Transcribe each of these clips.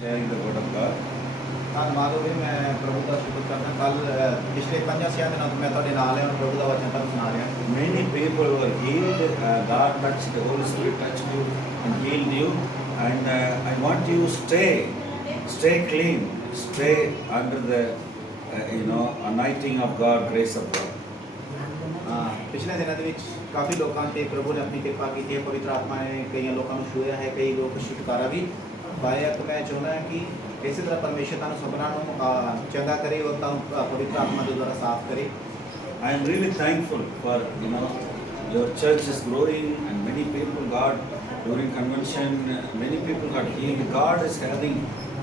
sharing the word of God. ਧੰਨਵਾਦ ਹੋਵੇ ਮੈਂ ਪ੍ਰਭੂ ਦਾ ਸ਼ੁਕਰ ਕਰਦਾ ਕੱਲ ਪਿਛਲੇ 5-6 ਦਿਨਾਂ ਤੋਂ ਮੈਂ ਤੁਹਾਡੇ ਨਾਲ ਹਾਂ ਪ੍ਰਭੂ ਦਾ ਵਚਨ ਤੁਹਾਨੂੰ ਸੁਣਾ ਰਿਹਾ Many people were healed. God touched, the Holy Spirit touched you and healed you. And I want you to stay clean, stay under the anointing of God, grace of God. ਪਿਛਲੇ ਦਿਨਾਂ ਦੇ ਵਿੱਚ ਕਾਫੀ ਲੋਕਾਂ ਤੇ ਪ੍ਰਭੂ ਨੇ ਆਪਣੀ ਕਿਰਪਾ ਕੀਤੀ ਹੈ ਪਵਿੱਤਰ ਆਤਮਾ ਨੇ ਕਈਆਂ ਲੋਕਾਂ ਨੂੰ ਛੂਹਿਆ ਹੈ ਕਈ ਲੋਕ ਛੁਟਕਾਰਾ ਵੀ ਪਾਇਆ ਕਿ ਮੈਂ ਚਾਹੁੰਦਾ ਹਾਂ ਕਿ ਇਸੇ ਤਰ੍ਹਾਂ ਪਰਮੇਸ਼ਰ ਤੁਹਾਨੂੰ ਸਭਨਾਂ ਨੂੰ ਚੰਗਾ ਕਰੇ ਔਰ ਤੁਹਾਨੂੰ ਪਵਿੱਤਰ ਆਤਮਾ ਦੇ ਦੁਆਰਾ ਸਾਫ਼ ਕਰੇ I am really thankful for your church is growing and many people got during convention, many people got healed.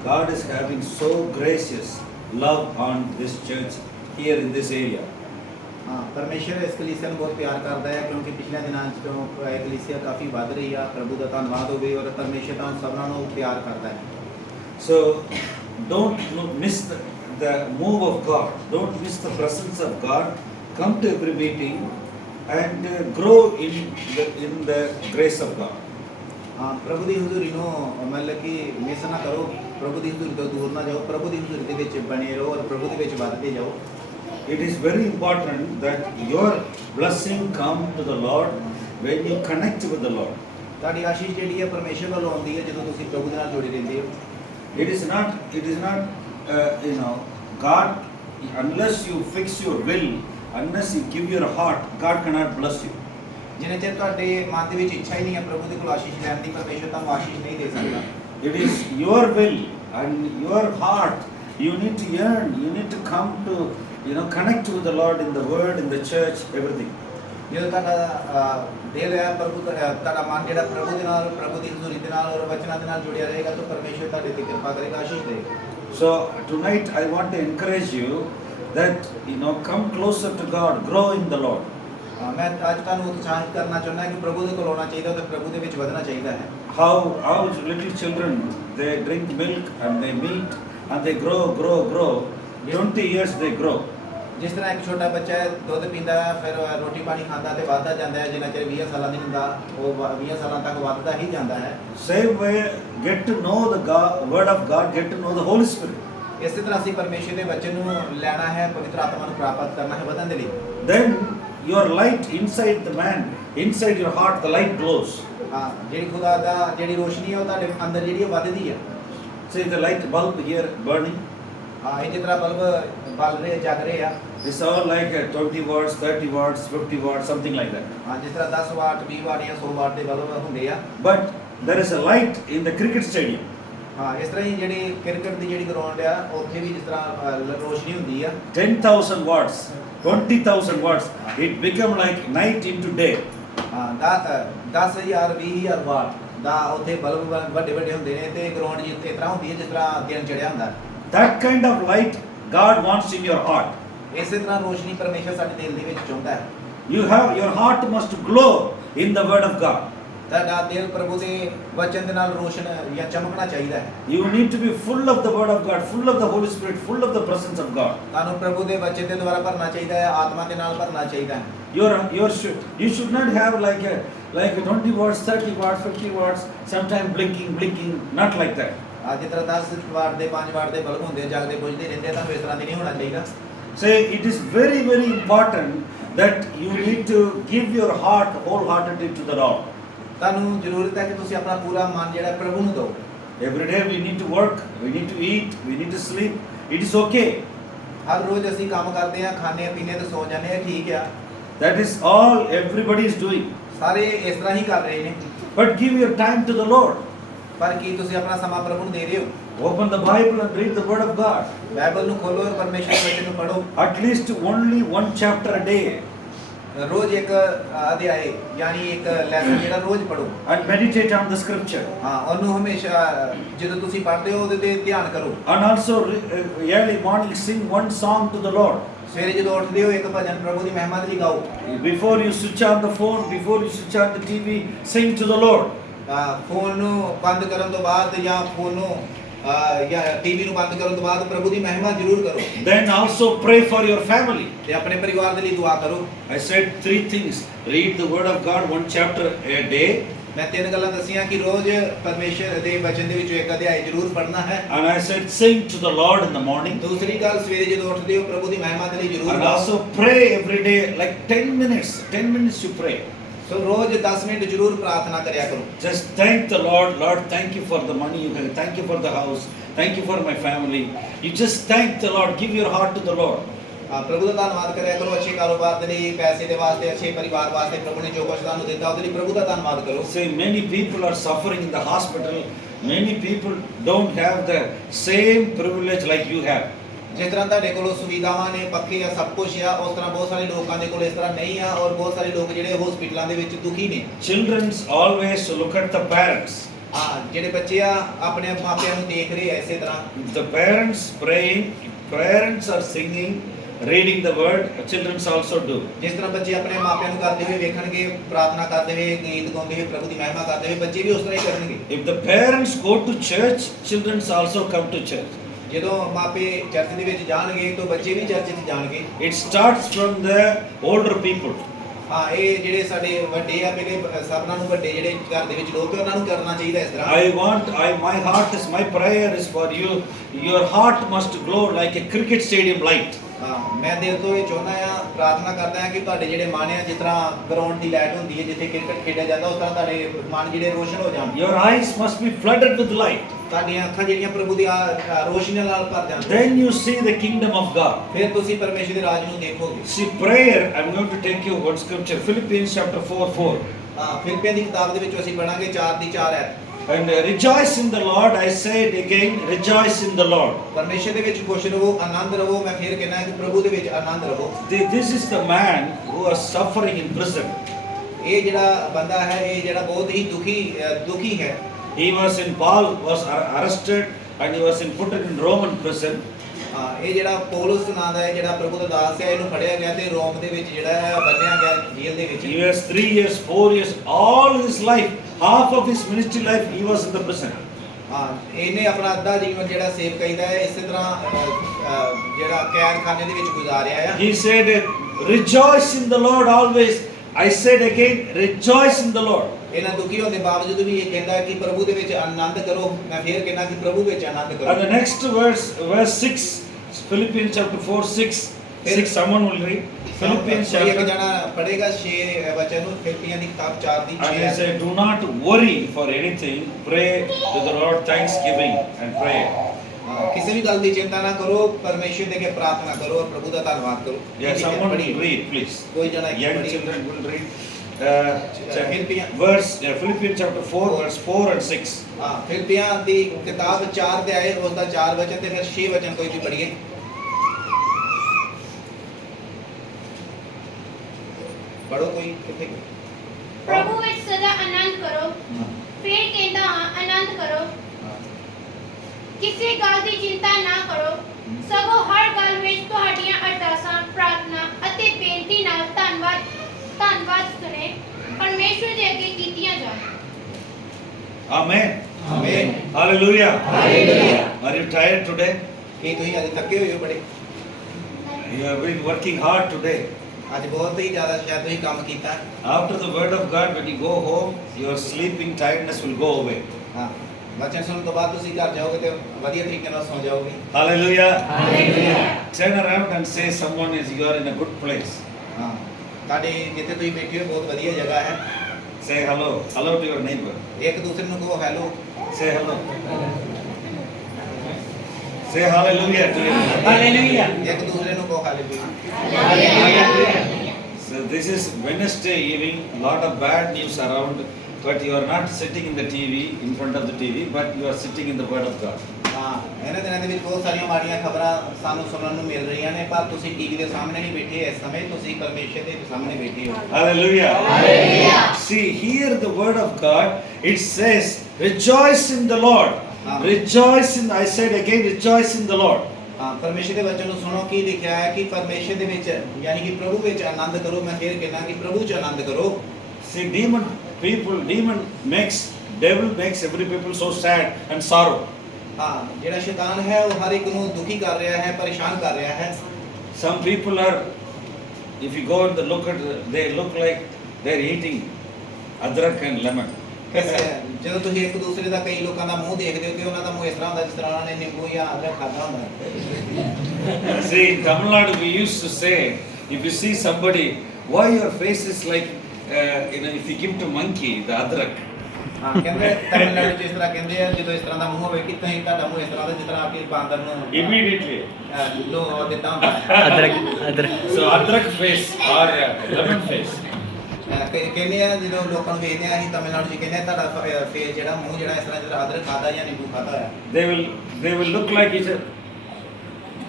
God is having so gracious love on this church here in this area. ਪਰਮੇਸ਼ਰ ਇਸ ਕਲੀਸਿਆ ਨੂੰ ਬਹੁਤ ਪਿਆਰ ਕਰਦਾ ਹੈ ਕਿਉਂਕਿ ਪਿਛਲੇ ਦਿਨਾਂ 'ਚ ਤੋਂ ਇਹ ਕਲੀਸਿਆ ਕਾਫੀ ਵੱਧ ਰਹੀ ਆ ਪ੍ਰਭੂ ਦਾ ਧੰਨਵਾਦ ਹੋਵੇ ਔਰ ਪਰਮੇਸ਼ਰ ਤੁਹਾਨੂੰ ਸਭਨਾਂ ਨੂੰ ਪਿਆਰ ਕਰਦਾ ਹੈ So don't miss the move of God. Don't miss the presence of God. Come to every meeting and grow in the grace of God. ਪ੍ਰਭੂ ਦੀ ਹਜ਼ੂਰੀ ਨੂੰ ਮਤਲਬ ਕਿ ਮਿਸ ਨਾ ਕਰੋ ਪ੍ਰਭੂ ਦੀ ਹਜ਼ੂਰੀ ਤੋਂ ਦੂਰ ਨਾ ਜਾਓ ਪ੍ਰਭੂ ਦੀ ਹਜ਼ੂਰੀ ਦੇ ਵਿੱਚ ਬਣੇ ਰਹੋ ਔਰ ਪ੍ਰਭੂ ਦੇ ਵਿੱਚ ਵੱਧਦੇ ਜਾਓ It is very important that your blessing come to the Lord when you connect with the Lord. ਤੁਹਾਡੀ ਆਸ਼ੀਸ਼ ਜਿਹੜੀ ਹੈ ਪਰਮੇਸ਼ਰ ਵੱਲੋਂ ਆਉਂਦੀ ਹੈ ਜਦੋਂ ਤੁਸੀਂ ਪ੍ਰਭੂ ਦੇ ਨਾਲ ਜੁੜੇ ਰਹਿੰਦੇ ਹੋ It is not God, unless you fix your will, unless you give your heart, God cannot bless you. ਜਿੰਨੇ ਚਿਰ ਤੁਹਾਡੇ ਮਨ ਦੇ ਵਿੱਚ ਇੱਛਾ ਹੀ ਨਹੀਂ ਹੈ ਪ੍ਰਭੂ ਦੇ ਕੋਲ ਆਸ਼ੀਸ਼ ਲੈਣ ਦੀ ਪਰਮੇਸ਼ਰ ਤੁਹਾਨੂੰ ਆਸ਼ੀਸ਼ ਨਹੀਂ ਦੇ ਸਕਦਾ It is your will and your heart. You need to yearn. You need to come to connect with the Lord in the Word, in the church, everything. ਜਦੋਂ ਤੁਹਾਡਾ ਦਿਲ ਹੈ ਪ੍ਰਭੂ ਤੁਹਾਡਾ ਮਨ ਜਿਹੜਾ ਪ੍ਰਭੂ ਦੇ ਨਾਲ ਪ੍ਰਭੂ ਦੀ ਹਜ਼ੂਰੀ ਦੇ ਨਾਲ ਔਰ ਵਚਨਾਂ ਦੇ ਨਾਲ ਜੁੜਿਆ ਰਹੇਗਾ ਤਾਂ ਪਰਮੇਸ਼ਰ ਤੁਹਾਡੇ ਤੇ ਕਿਰਪਾ ਕਰੇਗਾ ਆਸ਼ੀਸ਼ ਦੇਗਾ So tonight I want to encourage you that come closer to God, grow in the Lord. ਮੈਂ ਅੱਜ ਤੁਹਾਨੂੰ ਉਤਸ਼ਾਹਿਤ ਕਰਨਾ ਚਾਹੁੰਦਾ ਕਿ ਪ੍ਰਭੂ ਦੇ ਕੋਲ ਆਉਣਾ ਚਾਹੀਦਾ ਤੇ ਪ੍ਰਭੂ ਦੇ ਵਿੱਚ ਵਧਣਾ ਚਾਹੀਦਾ ਹੈ How little children, they drink milk and they meet and they grow. 20 years they grow. ਜਿਸ ਤਰ੍ਹਾਂ ਇੱਕ ਛੋਟਾ ਬੱਚਾ ਹੈ ਦੁੱਧ ਪੀਂਦਾ ਹੈ ਫਿਰ ਰੋਟੀ ਪਾਣੀ ਖਾਂਦਾ ਤੇ ਵੱਧਦਾ ਜਾਂਦਾ ਹੈ ਜਿੰਨਾ ਚਿਰ 20 ਸਾਲਾਂ ਦੀ ਹੁੰਦਾ ਉਹ 20 ਸਾਲਾਂ ਤੱਕ ਵੱਧਦਾ ਹੀ ਜਾਂਦਾ ਹੈ Same way, get to know the Word of God, get to know the Holy Spirit. ਇਸੇ ਤਰ੍ਹਾਂ ਅਸੀਂ ਪਰਮੇਸ਼ਰ ਦੇ ਵਚਨ ਨੂੰ ਲੈਣਾ ਹੈ ਪਵਿੱਤਰ ਆਤਮਾ ਨੂੰ ਪ੍ਰਾਪਤ ਕਰਨਾ ਹੈ ਵਧਣ ਦੇ ਲਈ Then your light inside the man, inside your heart, the light glows. ਜਿਹੜੀ ਖੁਦਾ ਦਾ ਜਿਹੜੀ ਰੋਸ਼ਨੀ ਹੈ ਉਹ ਤੁਹਾਡੇ ਅੰਦਰ ਜਿਹੜੀ ਉਹ ਵੱਧਦੀ ਹੈ See the light bulb here burning? ਇਹ ਜਿਸ ਤਰ੍ਹਾਂ ਬਲਬ ਬਲ ਰਹੇ ਜਗ ਰਹੇ ਆ It's all like 20 watts, 30 watts, 50 watts, something like that. ਜਿਸ ਤਰ੍ਹਾਂ 10 ਵਾਟ 20 ਵਾਟ ਜਾਂ 100 ਵਾਟ ਦੇ ਬਲਬ ਹੁੰਦੇ ਆ But there is a light in the cricket stadium. ਇਸ ਤਰ੍ਹਾਂ ਹੀ ਜਿਹੜੀ ਕ੍ਰਿਕਟ ਦੀ ਜਿਹੜੀ ਗਰਾਊਂਡ ਆ ਉੱਥੇ ਵੀ ਜਿਸ ਤਰ੍ਹਾਂ ਰੋਸ਼ਨੀ ਹੁੰਦੀ ਆ 10,000 watts, 20,000 watts. It become like night into day. 10,000 20,000 ਵਾਟ ਦਾ ਉੱਥੇ ਬਲਬ ਵੱਡੇ ਵੱਡੇ ਹੁੰਦੇ ਨੇ ਤੇ ਗਰਾਊਂਡ ਜੀ ਇਸ ਤਰ੍ਹਾਂ ਹੁੰਦੀ ਹੈ ਜਿਸ ਤਰ੍ਹਾਂ ਦਿਨ ਚੜਿਆ ਹੁੰਦਾ That kind of light God wants in your heart. ਇਸੇ ਤਰ੍ਹਾਂ ਰੋਸ਼ਨੀ ਪਰਮੇਸ਼ਰ ਸਾਡੇ ਦਿਲ ਦੇ ਵਿੱਚ ਚਾਹੁੰਦਾ ਹੈ Your heart must glow in the Word of God. ਤੁਹਾਡਾ ਦਿਲ ਪ੍ਰਭੂ ਦੇ ਵਚਨ ਦੇ ਨਾਲ ਰੋਸ਼ਨ ਜਾਂ ਚਮਕਣਾ ਚਾਹੀਦਾ ਹੈ You need to be full of the Word of God, full of the Holy Spirit, full of the presence of God. ਤੁਹਾਨੂੰ ਪ੍ਰਭੂ ਦੇ ਵਚਨ ਦੇ ਦੁਆਰਾ ਭਰਨਾ ਚਾਹੀਦਾ ਹੈ ਆਤਮਾ ਦੇ ਨਾਲ ਭਰਨਾ ਚਾਹੀਦਾ ਹੈ You should not have like 20 watts, 30 watts, 50 watts, sometime blinking, not like that. ਜਿਸ ਤਰ੍ਹਾਂ 10 ਵਾਟ ਦੇ 5 ਵਾਟ ਦੇ ਬਲਬ ਹੁੰਦੇ ਜਗਦੇ ਬੁਝਦੇ ਰਹਿੰਦੇ ਤਾਂ ਇਸ ਤਰ੍ਹਾਂ ਦੀ ਨਹੀਂ ਹੋਣਾ ਚਾਹੀਦਾ Say it is very, very important that you need to give your heart wholeheartedly to the Lord. ਤੁਹਾਨੂੰ ਜ਼ਰੂਰਤ ਹੈ ਕਿ ਤੁਸੀਂ ਆਪਣਾ ਪੂਰਾ ਮਨ ਜਿਹੜਾ ਪ੍ਰਭੂ ਨੂੰ ਦਿਓ Every day we need to work, we need to eat, we need to sleep. It is okay. ਹਰ ਰੋਜ਼ ਅਸੀਂ ਕੰਮ ਕਰਦੇ ਹਾਂ ਖਾਣੇ ਪੀਣੇ ਤੇ ਸੌ ਜਾਂਦੇ ਹਾਂ ਠੀਕ ਆ That is all everybody is doing. ਸਾਰੇ ਇਸ ਤਰ੍ਹਾਂ ਹੀ ਕਰ ਰਹੇ ਨੇ But give your time to the Lord. ਪਰ ਕੀ ਤੁਸੀਂ ਆਪਣਾ ਸਮਾਂ ਪ੍ਰਭੂ ਨੂੰ ਦੇ ਰਹੇ ਹੋ Open the Bible and read the Word of God. Bible ਨੂੰ ਖੋਲੋ ਔਰ ਪਰਮੇਸ਼ਰ ਦੇ ਵਚਨ ਨੂੰ ਪੜ੍ਹੋ At least only one chapter a day. ਰੋਜ਼ ਇੱਕ ਅਧਿਆਇ ਯਾਨੀ ਇੱਕ ਲੈਸਨ ਜਿਹੜਾ ਰੋਜ਼ ਪੜ੍ਹੋ And meditate on the scripture. ਉਹਨੂੰ ਹਮੇਸ਼ਾ ਜਦੋਂ ਤੁਸੀਂ ਪੜ੍ਹਦੇ ਹੋ ਉਹਦੇ ਤੇ ਧਿਆਨ ਕਰੋ And also early morning sing one song to the Lord. ਸਵੇਰੇ ਜਦੋਂ ਉੱਠਦੇ ਹੋ ਇੱਕ ਭਜਨ ਪ੍ਰਭੂ ਦੀ ਮਹਿਮਾ ਦੇ ਲਈ ਗਾਓ Before you switch on the phone, before you switch on the TV, sing to the Lord. Phone ਨੂੰ ਬੰਦ ਕਰਨ ਤੋਂ ਬਾਅਦ ਜਾਂ ਫੋਨ ਨੂੰ ਜਾਂ ਟੀਵੀ ਨੂੰ ਬੰਦ ਕਰਨ ਤੋਂ ਬਾਅਦ ਪ੍ਰਭੂ ਦੀ ਮਹਿਮਾ ਜ਼ਰੂਰ ਕਰੋ Then also pray for your family. ਤੇ ਆਪਣੇ ਪਰਿਵਾਰ ਦੇ ਲਈ ਦੁਆ ਕਰੋ I said 3 things. Read the Word of God, one chapter a day. ਮੈਂ ਤਿੰਨ ਗੱਲਾਂ ਦੱਸੀਆਂ ਕਿ ਰੋਜ਼ ਪਰਮੇਸ਼ਰ ਦੇ ਵਚਨ ਦੇ ਵਿੱਚੋਂ ਇੱਕ ਅਧਿਆਇ ਜ਼ਰੂਰ ਪੜ੍ਹਨਾ ਹੈ। And I said, sing to the Lord in the morning. ਦੂਸਰੀ ਗੱਲ, ਸਵੇਰੇ ਜਦੋਂ ਉੱਠਦੇ ਹੋ ਪ੍ਰਭੂ ਦੀ ਮਹਿਮਾ ਦੇ ਲਈ ਜ਼ਰੂਰ And ਗਾਓ। also pray every day, like 10 minutes. 10 minutes you pray. So rose 10 minute ਜ਼ਰੂਰ ਪ੍ਰਾਰਥਨਾ ਕਰਿਆ ਕਰੋ। Just thank the Lord. Lord, thank you for the money you have. Thank you for the house. Thank you for my family. You just thank the Lord. Give your heart to the Lord. ਪ੍ਰਭੂ ਦਾ ਧੰਨਵਾਦ ਕਰਿਆ ਕਰੋ, ਅੱਛੇ ਕਾਰੋਬਾਰ ਦੇ ਲਈ, ਪੈਸੇ ਦੇ ਵਾਸਤੇ, ਅੱਛੇ ਪਰਿਵਾਰ ਵਾਸਤੇ ਪ੍ਰਭੂ ਨੇ ਜੋ ਕੁਝ ਤੁਹਾਨੂੰ ਦਿੱਤਾ ਉਹਦੇ ਲਈ ਪ੍ਰਭੂ ਦਾ ਧੰਨਵਾਦ ਕਰੋ। See, many people are suffering in the hospital. Many people don't have the same privilege like you have. ਜਿਸ ਤਰ੍ਹਾਂ ਤੁਹਾਡੇ ਕੋਲ ਸੁਵਿਧਾਵਾਂ ਨੇ, ਪੱਖੇ ਆ, ਸਭ ਕੁਝ ਆ, ਉਸ ਤਰ੍ਹਾਂ ਬਹੁਤ ਸਾਰੇ ਲੋਕਾਂ ਦੇ ਕੋਲ ਇਸ ਤਰ੍ਹਾਂ ਨਹੀਂ ਆ, ਔਰ ਬਹੁਤ ਸਾਰੇ ਲੋਕ ਜਿਹੜੇ ਹਸਪੀਟਲਾਂ ਦੇ ਵਿੱਚ ਦੁਖੀ ਨੇ। Children always look at the parents. ਜਿਹੜੇ ਬੱਚੇ ਆ ਆਪਣੇ ਮਾਪਿਆਂ ਨੂੰ ਦੇਖ ਰਹੇ ਆ ਇਸੇ ਤਰ੍ਹਾਂ। The parents praying, parents are singing, reading the word, children also do. ਜਿਸ ਤਰ੍ਹਾਂ ਬੱਚੇ ਆਪਣੇ ਮਾਪਿਆਂ ਨੂੰ ਕਰਦੇ ਹੋਏ ਵੇਖਣਗੇ, ਪ੍ਰਾਰਥਨਾ ਕਰਦੇ ਹੋਏ, ਗੀਤ ਗਾਉਂਦੇ ਹੋਏ, ਪ੍ਰਭੂ ਦੀ ਮਹਿਮਾ ਕਰਦੇ ਹੋਏ, ਬੱਚੇ ਵੀ ਉਸ ਤਰ੍ਹਾਂ ਹੀ ਕਰਨਗੇ। If the parents go to church, children also come to church. ਜਦੋਂ ਮਾਪੇ ਚਰਚ ਦੇ ਵਿੱਚ ਜਾਣਗੇ ਤਾਂ ਬੱਚੇ ਵੀ ਚਰਚ ਵਿੱਚ ਜਾਣਗੇ। It starts from the older people. ਇਹ ਜਿਹੜੇ ਸਾਡੇ ਵੱਡੇ ਆ, ਪਹਿਲੇ ਸਭਨਾਂ ਨੂੰ ਵੱਡੇ ਜਿਹੜੇ ਘਰ ਦੇ ਵਿੱਚ ਲੋਕ ਆ, ਉਹਨਾਂ ਨੂੰ ਕਰਨਾ ਚਾਹੀਦਾ ਇਸ ਤਰ੍ਹਾਂ। My heart is, my prayer is for you. Your heart must glow like a cricket stadium light. ਮੈਂ ਦਿਲ ਤੋਂ ਇਹ ਚਾਹੁੰਦਾ ਆ, ਪ੍ਰਾਰਥਨਾ ਕਰਦਾ ਹਾਂ ਕਿ ਤੁਹਾਡੇ ਜਿਹੜੇ ਮਨ ਆ, ਜਿਸ ਤਰ੍ਹਾਂ ਗਰਾਊਂਡ ਦੀ ਲਾਈਟ ਹੁੰਦੀ ਹੈ ਜਿੱਥੇ ਕ੍ਰਿਕਟ ਖੇਡਿਆ ਜਾਂਦਾ, ਉਸ ਤਰ੍ਹਾਂ ਤੁਹਾਡੇ ਮਨ ਜਿਹੜੇ ਰੋਸ਼ਨ ਹੋ ਜਾਣ। Your eyes must be flooded with light. ਤੁਹਾਡੀਆਂ ਅੱਖਾਂ ਜਿਹੜੀਆਂ ਪ੍ਰਭੂ ਦੀ ਰੋਸ਼ਨੀ ਨਾਲ ਭਰ ਜਾਣ। Then you see the kingdom of God. ਫਿਰ ਤੁਸੀਂ ਪਰਮੇਸ਼ਰ ਦੇ ਰਾਜ ਨੂੰ ਦੇਖੋਗੇ। See, prayer, I'm going to take you one scripture, Philippians chapter 4:4. ਫਿਲਿੱਪੀਆਂ ਦੀ ਕਿਤਾਬ ਦੇ ਵਿੱਚੋਂ ਅਸੀਂ ਪੜਾਂਗੇ 4:4 ਹੈ। And rejoice in the Lord. I say it again, rejoice in the Lord. ਪਰਮੇਸ਼ਰ ਦੇ ਵਿੱਚ ਖੁਸ਼ ਰਹੋ, ਆਨੰਦ ਰਹੋ। ਮੈਂ ਫਿਰ ਕਹਿਣਾ ਕਿ ਪ੍ਰਭੂ ਦੇ ਵਿੱਚ ਆਨੰਦ ਰਹੋ। This is the man who was suffering in prison. ਇਹ ਜਿਹੜਾ ਬੰਦਾ ਹੈ, ਇਹ ਜਿਹੜਾ ਬਹੁਤ ਹੀ ਦੁਖੀ ਹੈ। He was in, Paul was arrested and he was put in Roman prison. ਇਹ ਜਿਹੜਾ ਪੌਲਸ ਨਾਂ ਦਾ ਹੈ, ਜਿਹੜਾ ਪ੍ਰਭੂ ਦਾ ਦਾਸ ਹੈ, ਇਹਨੂੰ ਫੜਿਆ ਗਿਆ ਤੇ ਰੋਮ ਦੇ ਵਿੱਚ ਜਿਹੜਾ ਹੈ ਬੰਨਿਆ ਗਿਆ ਜੇਲ੍ਹ ਦੇ ਵਿੱਚ। He was 3 years, 4 years, all his life, half of his ministry life, he was in the prison. ਇਹਨੇ ਆਪਣਾ ਅੱਧਾ ਜੀਵਨ ਜਿਹੜਾ ਸੇਵਕਾਈ ਦਾ ਹੈ ਇਸੇ ਤਰ੍ਹਾਂ ਜਿਹੜਾ ਕੈਦਖਾਨੇ ਦੇ ਵਿੱਚ ਗੁਜ਼ਾਰਿਆ ਹੈ। He said, rejoice in the Lord always. I said again, rejoice in the Lord. ਇਹਨਾਂ ਦੁਖੀ ਹੋਣ ਦੇ ਬਾਵਜੂਦ ਵੀ ਇਹ ਕਹਿੰਦਾ ਕਿ ਪ੍ਰਭੂ ਦੇ ਵਿੱਚ ਆਨੰਦ ਕਰੋ। ਮੈਂ ਫਿਰ ਕਹਿੰਦਾ ਕਿ ਪ੍ਰਭੂ ਵਿੱਚ ਆਨੰਦ ਕਰੋ। And the next verse 6, Philippians chapter 4:6. Someone will read. Philippians ਇੱਕ chapter. ਜਣਾ ਪੜ੍ਹੇਗਾ 6 ਵਚਨ ਨੂੰ, ਫਿਲਿੱਪੀਆਂ ਦੀ ਕਿਤਾਬ 4:6 And he said, do not worry for anything. Pray to the Lord thanksgiving and pray. ਕਿਸੇ ਵੀ ਗੱਲ ਦੀ ਚਿੰਤਾ ਨਾ ਕਰੋ, ਪਰਮੇਸ਼ਰ ਦੇ ਅੱਗੇ ਪ੍ਰਾਰਥਨਾ ਕਰੋ ਔਰ ਪ੍ਰਭੂ ਦਾ ਧੰਨਵਾਦ ਕਰੋ। Yeah, someone will read, please. ਕੋਈ ਜਣਾ Young children will read. Philippians chapter 4, verse 4 and 6. ਫਿਲਿੱਪੀਆਂ ਦੀ ਕਿਤਾਬ 4 ਦੇ ਆਏ, ਉਸ ਦਾ 4 ਵਚਨ ਤੇ ਫਿਰ 6 ਵਚਨ ਕੋਈ ਵੀ ਪੜ੍ਹੀਏ। ਪੜੋ ਕੋਈ ਕਿੱਥੇ। ਪ੍ਰਭੂ ਵਿੱਚ ਸਦਾ ਆਨੰਦ ਕਰੋ। ਫਿਰ ਕਹਿੰਦਾ ਹਾਂ, ਆਨੰਦ ਕਰੋ। ਕਿਸੇ ਗੱਲ ਦੀ ਚਿੰਤਾ ਨਾ ਕਰੋ, ਸਗੋਂ ਹਰ ਗੱਲ ਵਿੱਚ ਤੁਹਾਡੀਆਂ ਅਰਦਾਸਾਂ, ਪ੍ਰਾਰਥਨਾ ਅਤੇ ਬੇਨਤੀ ਨਾਲ ਧੰਨਵਾਦ ਸੁਣੇ ਪਰਮੇਸ਼ਰ ਦੇ ਅੱਗੇ ਕੀਤੀਆਂ ਜਾਣ। Amen. Amen. Hallelujah. Hallelujah. Are you tired today? ਕੀ ਤੁਸੀਂ ਅੱਜ ਥੱਕੇ ਹੋਏ ਹੋ ਬੜੇ? You have been working hard today. ਅੱਜ ਬਹੁਤ ਹੀ ਜ਼ਿਆਦਾ ਸ਼ਾਇਦ ਤੁਸੀਂ ਕੰਮ ਕੀਤਾ। After the word of God, when you go home, your sleeping tiredness will go away. ਵਚਨ ਸੁਣਨ ਤੋਂ ਬਾਅਦ ਤੁਸੀਂ ਘਰ ਜਾਓਗੇ ਤੇ ਵਧੀਆ ਤਰੀਕੇ ਨਾਲ ਸੌਂ ਜਾਓਗੇ। Hallelujah. Hallelujah. Turn around and say someone is, you are in a good place. ਤੁਹਾਡੇ ਜਿੱਥੇ ਤੁਸੀਂ ਬੈਠੇ ਹੋ ਬਹੁਤ ਵਧੀਆ ਜਗ੍ਹਾ ਹੈ। Say hello. Hello to your neighbor. ਇੱਕ ਦੂਸਰੇ ਨੂੰ ਕਹੋ hello. Say hello. Say hallelujah to your neighbor. Hallelujah. ਇੱਕ ਦੂਸਰੇ ਨੂੰ ਕਹੋ hallelujah. Hallelujah. So this is Wednesday evening. Lot of bad news around, but you are not sitting in the TV, in front of the TV, but you are sitting in the Word of God. ਇਹਨਾਂ ਦਿਨਾਂ ਦੇ ਵਿੱਚ ਬਹੁਤ ਸਾਰੀਆਂ ਮਾੜੀਆਂ ਖਬਰਾਂ ਸਾਨੂੰ ਸੁਣਨ ਨੂੰ ਮਿਲ ਰਹੀਆਂ ਨੇ, ਪਰ ਤੁਸੀਂ ਟੀਵੀ ਦੇ ਸਾਹਮਣੇ ਨਹੀਂ ਬੈਠੇ, ਇਸ ਸਮੇਂ ਤੁਸੀਂ ਪਰਮੇਸ਼ਰ ਦੇ ਸਾਹਮਣੇ ਬੈਠੇ ਹੋ। Hallelujah. Hallelujah. See, here the Word of God, it says, rejoice in the Lord. Rejoice in, I said again, rejoice in the Lord. ਪਰਮੇਸ਼ਰ ਦੇ ਵਚਨ ਨੂੰ ਸੁਣੋ, ਕੀ ਲਿਖਿਆ ਹੈ ਕਿ ਪਰਮੇਸ਼ਰ ਦੇ ਵਿੱਚ ਯਾਨੀ ਕਿ ਪ੍ਰਭੂ ਵਿੱਚ ਆਨੰਦ ਕਰੋ। ਮੈਂ ਫਿਰ ਕਹਿਣਾ ਕਿ ਪ੍ਰਭੂ 'ਚ ਆਨੰਦ ਕਰੋ। See, devil makes every people so sad and sorrow. ਜਿਹੜਾ ਸ਼ੈਤਾਨ ਹੈ ਉਹ ਹਰ ਇੱਕ ਨੂੰ ਦੁਖੀ ਕਰ ਰਿਹਾ ਹੈ, ਪਰੇਸ਼ਾਨ ਕਰ ਰਿਹਾ ਹੈ। Some people are, if you go and look at, they look like they're eating adrak and lemon. ਜਦੋਂ ਤੁਸੀਂ ਇੱਕ ਦੂਸਰੇ ਦਾ ਕਈ ਲੋਕਾਂ ਦਾ ਮੂੰਹ ਦੇਖਦੇ ਹੋ ਤੇ ਉਹਨਾਂ ਦਾ ਮੂੰਹ ਇਸ ਤਰ੍ਹਾਂ ਹੁੰਦਾ ਜਿਸ ਤਰ੍ਹਾਂ ਉਹਨਾਂ ਨੇ ਨਿੰਬੂ ਜਾਂ ਅਦਰਕ ਖਾਧਾ ਹੁੰਦਾ। See, in Tamil Nadu we used to say, if you see somebody, why your face is like, if you give to monkey the adrak. ਹਾਂ ਕਹਿੰਦੇ ਤਮਿਲਨਾਡੂ 'ਚ ਇਸ ਤਰ੍ਹਾਂ ਕਹਿੰਦੇ ਆ ਜਦੋਂ ਇਸ ਤਰ੍ਹਾਂ ਦਾ ਮੂੰਹ ਹੋਵੇ ਕਿ ਤੁਸੀਂ ਤੁਹਾਡਾ ਮੂੰਹ ਇਸ ਤਰ੍ਹਾਂ ਦਾ ਜਿਸ ਤਰ੍ਹਾਂ ਕਿ ਬਾਂਦਰ ਨੂੰ Immediately. ਲੋ ਦਿੱਤਾ ਹੁੰਦਾ। So adrak face or lemon face. ਕਹਿੰਦੇ ਆ ਜਦੋਂ ਲੋਕਾਂ ਨੂੰ ਵੇਖਦੇ ਆ ਅਸੀਂ ਤਮਿਲਨਾਡੂ 'ਚ ਕਹਿੰਦੇ ਆ ਤੁਹਾਡਾ ਫੇਸ ਜਿਹੜਾ ਮੂੰਹ ਜਿਹੜਾ ਇਸ ਤਰ੍ਹਾਂ ਜਿਹੜਾ ਅਦਰਕ ਖਾਦਾ ਜਾਂ ਨਿੰਬੂ ਖਾਦਾ ਹੋਇਆ They will look like each other.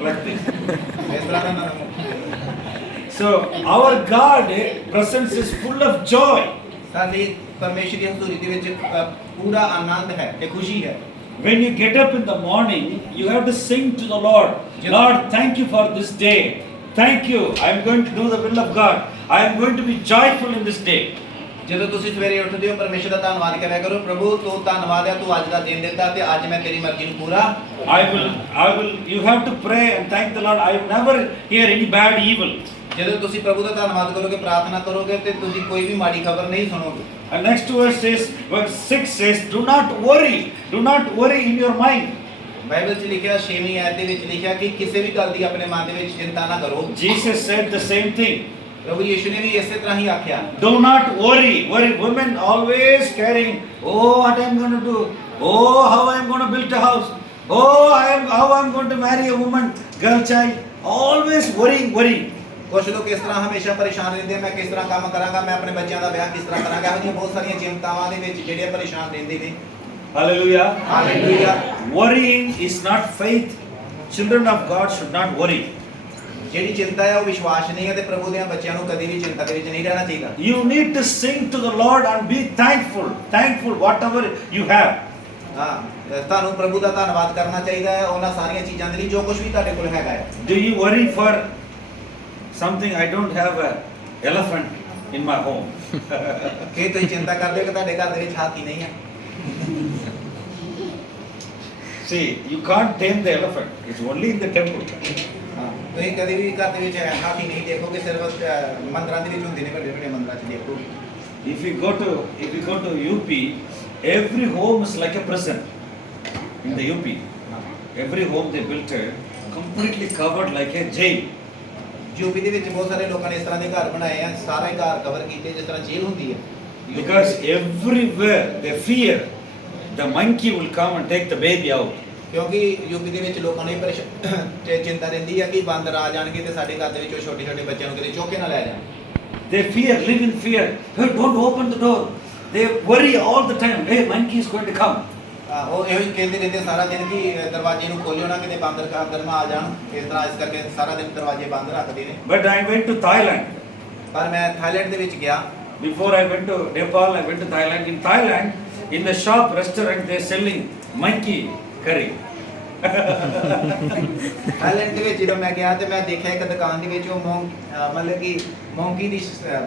Like this. ਇਸ ਤਰ੍ਹਾਂ ਦਾ ਉਹਨਾਂ ਦਾ ਮੂੰਹ। So our God presence is full of joy. ਸਾਡੀ ਪਰਮੇਸ਼ਰ ਦੀ ਹਜ਼ੂਰੀ ਦੇ ਵਿੱਚ ਪੂਰਾ ਆਨੰਦ ਹੈ ਤੇ ਖੁਸ਼ੀ ਹੈ। When you get up in the morning, you have to sing to the Lord. Lord, thank you for this day. Thank you. I am going to do the will of God. I am going to be joyful in this day. ਜਦੋਂ ਤੁਸੀਂ ਸਵੇਰੇ ਉੱਠਦੇ ਹੋ ਪਰਮੇਸ਼ਰ ਦਾ ਧੰਨਵਾਦ ਕਰਿਆ ਕਰੋ, ਪ੍ਰਭੂ ਤੂੰ ਧੰਨਵਾਦ ਹੈ ਤੂੰ ਅੱਜ ਦਾ ਦਿਨ ਦਿੱਤਾ ਤੇ ਅੱਜ ਮੈਂ ਤੇਰੀ ਮਰਜ਼ੀ ਨੂੰ ਪੂਰਾ You have to pray and thank the Lord. I will never hear any bad evil. ਜਦੋਂ ਤੁਸੀਂ ਪ੍ਰਭੂ ਦਾ ਧੰਨਵਾਦ ਕਰੋਗੇ ਪ੍ਰਾਰਥਨਾ ਕਰੋਗੇ ਤੇ ਤੁਸੀਂ ਕੋਈ ਵੀ ਮਾੜੀ ਖਬਰ ਨਹੀਂ ਸੁਣੋਗੇ। And next verse says, verse 6 says, do not worry in your mind. Bible 'ਚ ਲਿਖਿਆ 6ਵੀਂ ਆਇਤ ਦੇ ਵਿੱਚ ਲਿਖਿਆ ਕਿ ਕਿਸੇ ਵੀ ਗੱਲ ਦੀ ਆਪਣੇ ਮਨ ਦੇ ਵਿੱਚ ਚਿੰਤਾ ਨਾ ਕਰੋ। Jesus said the same thing. ਪ੍ਰਭੂ ਯਿਸੂ ਨੇ ਵੀ ਇਸੇ ਤਰ੍ਹਾਂ ਹੀ ਆਖਿਆ। Do not worry. Women always carrying, oh, what I am going to do? Oh, how I am going to build a house? Oh, how I am going to marry a woman, girl child. Always worrying. ਕੁਝ ਲੋਕ ਇਸ ਤਰ੍ਹਾਂ ਹਮੇਸ਼ਾ ਪਰੇਸ਼ਾਨ ਰਹਿੰਦੇ ਆ, ਮੈਂ ਕਿਸ ਤਰ੍ਹਾਂ ਕੰਮ ਕਰਾਂਗਾ, ਮੈਂ ਆਪਣੇ ਬੱਚਿਆਂ ਦਾ ਵਿਆਹ ਕਿਸ ਤਰ੍ਹਾਂ ਕਰਾਂਗਾ, ਇਹੋ ਜਿਹੀਆਂ ਬਹੁਤ ਸਾਰੀਆਂ ਚਿੰਤਾਵਾਂ ਦੇ ਵਿੱਚ ਜਿਹੜੇ ਪਰੇਸ਼ਾਨ ਰਹਿੰਦੇ ਨੇ। Hallelujah. Hallelujah. Worrying is not faith. Children of God should not worry. ਜਿਹੜੀ ਚਿੰਤਾ ਹੈ ਉਹ ਵਿਸ਼ਵਾਸ ਨਹੀਂ ਹੈ ਤੇ ਪ੍ਰਭੂ ਦੇ ਬੱਚਿਆਂ ਨੂੰ ਕਦੇ ਵੀ ਚਿੰਤਾ ਦੇ ਵਿੱਚ ਨਹੀਂ ਰਹਿਣਾ ਚਾਹੀਦਾ। You need to sing to the Lord and be thankful whatever you have. ਹਾਂ, ਤੁਹਾਨੂੰ ਪ੍ਰਭੂ ਦਾ ਧੰਨਵਾਦ ਕਰਨਾ ਚਾਹੀਦਾ ਹੈ ਉਹਨਾਂ ਸਾਰੀਆਂ ਚੀਜ਼ਾਂ ਦੇ ਲਈ ਜੋ ਕੁਝ ਵੀ ਤੁਹਾਡੇ ਕੋਲ ਹੈਗਾ ਹੈ। Do you worry for something? I don't have an elephant in my home. ਕਿ ਤੁਸੀਂ ਚਿੰਤਾ ਕਰਦੇ ਹੋ ਕਿ ਤੁਹਾਡੇ ਘਰ ਦੇ ਵਿੱਚ ਹਾਥੀ ਨਹੀਂ ਹੈ। See, you can't tame the elephant. It's only in the temple. ਹਾਂ, ਤੁਸੀਂ ਕਦੇ ਵੀ ਘਰ ਦੇ ਵਿੱਚ ਹਾਥੀ ਨਹੀਂ ਦੇਖੋਗੇ, ਸਿਰਫ ਮੰਦਰਾਂ ਦੇ ਵਿੱਚ ਹੁੰਦੇ ਨੇ, ਵੱਡੇ ਵੱਡੇ ਮੰਦਰਾਂ 'ਚ ਦੇਖੋਗੇ। If you go to UP, every home is like a prison. In the UP, every home they built completely covered like a jail. UP ਦੇ ਵਿੱਚ ਬਹੁਤ ਸਾਰੇ ਲੋਕਾਂ ਨੇ ਇਸ ਤਰ੍ਹਾਂ ਦੇ ਘਰ ਬਣਾਏ ਆ, ਸਾਰੇ ਘਰ ਕਵਰ ਕੀਤੇ ਜਿਸ ਤਰ੍ਹਾਂ ਜੇਲ੍ਹ ਹੁੰਦੀ ਹੈ। Because everywhere they fear the monkey will come and take the baby out. ਕਿਉਂਕਿ ਯੂਪੀ ਦੇ ਵਿੱਚ ਲੋਕਾਂ ਨੂੰ ਚਿੰਤਾ ਰਹਿੰਦੀ ਹੈ ਕਿ ਬਾਂਦਰ ਆ ਜਾਣਗੇ ਤੇ ਸਾਡੇ ਘਰ ਦੇ ਵਿੱਚੋਂ ਛੋਟੇ ਬੱਚਿਆਂ ਨੂੰ ਕਿਤੇ ਚੁੱਕ ਕੇ ਨਾ ਲੈ ਜਾਣ। They live in fear. Hey, don't open the door. They worry all the time. Hey, monkey is going to come. ਉਹ ਇਹੋ ਹੀ ਕਹਿੰਦੇ ਰਹਿੰਦੇ ਸਾਰਾ ਦਿਨ ਕਿ ਦਰਵਾਜ਼ੇ ਨੂੰ ਖੋਲਿਓ ਨਾ ਕਿਤੇ ਬਾਂਦਰ ਅੰਦਰ ਨਾ ਆ ਜਾਣ, ਇਸ ਤਰ੍ਹਾਂ ਇਸ ਕਰਕੇ ਸਾਰਾ ਦਿਨ ਦਰਵਾਜ਼ੇ ਬੰਦ ਰੱਖਦੇ ਨੇ। But I went to Thailand. ਪਰ ਮੈਂ ਥਾਈਲੈਂਡ ਦੇ ਵਿੱਚ ਗਿਆ। Before I went to Nepal, I went to Thailand. In Thailand, in the shop restaurant, they are selling monkey curry. Thailand ਦੇ ਵਿੱਚ ਜਦੋਂ ਮੈਂ ਗਿਆ ਤੇ ਮੈਂ ਦੇਖਿਆ ਇੱਕ ਦੁਕਾਨ ਦੇ ਵਿੱਚ ਉਹ ਮਤਲਬ ਕਿ ਮੌਂਕੀ ਦੀ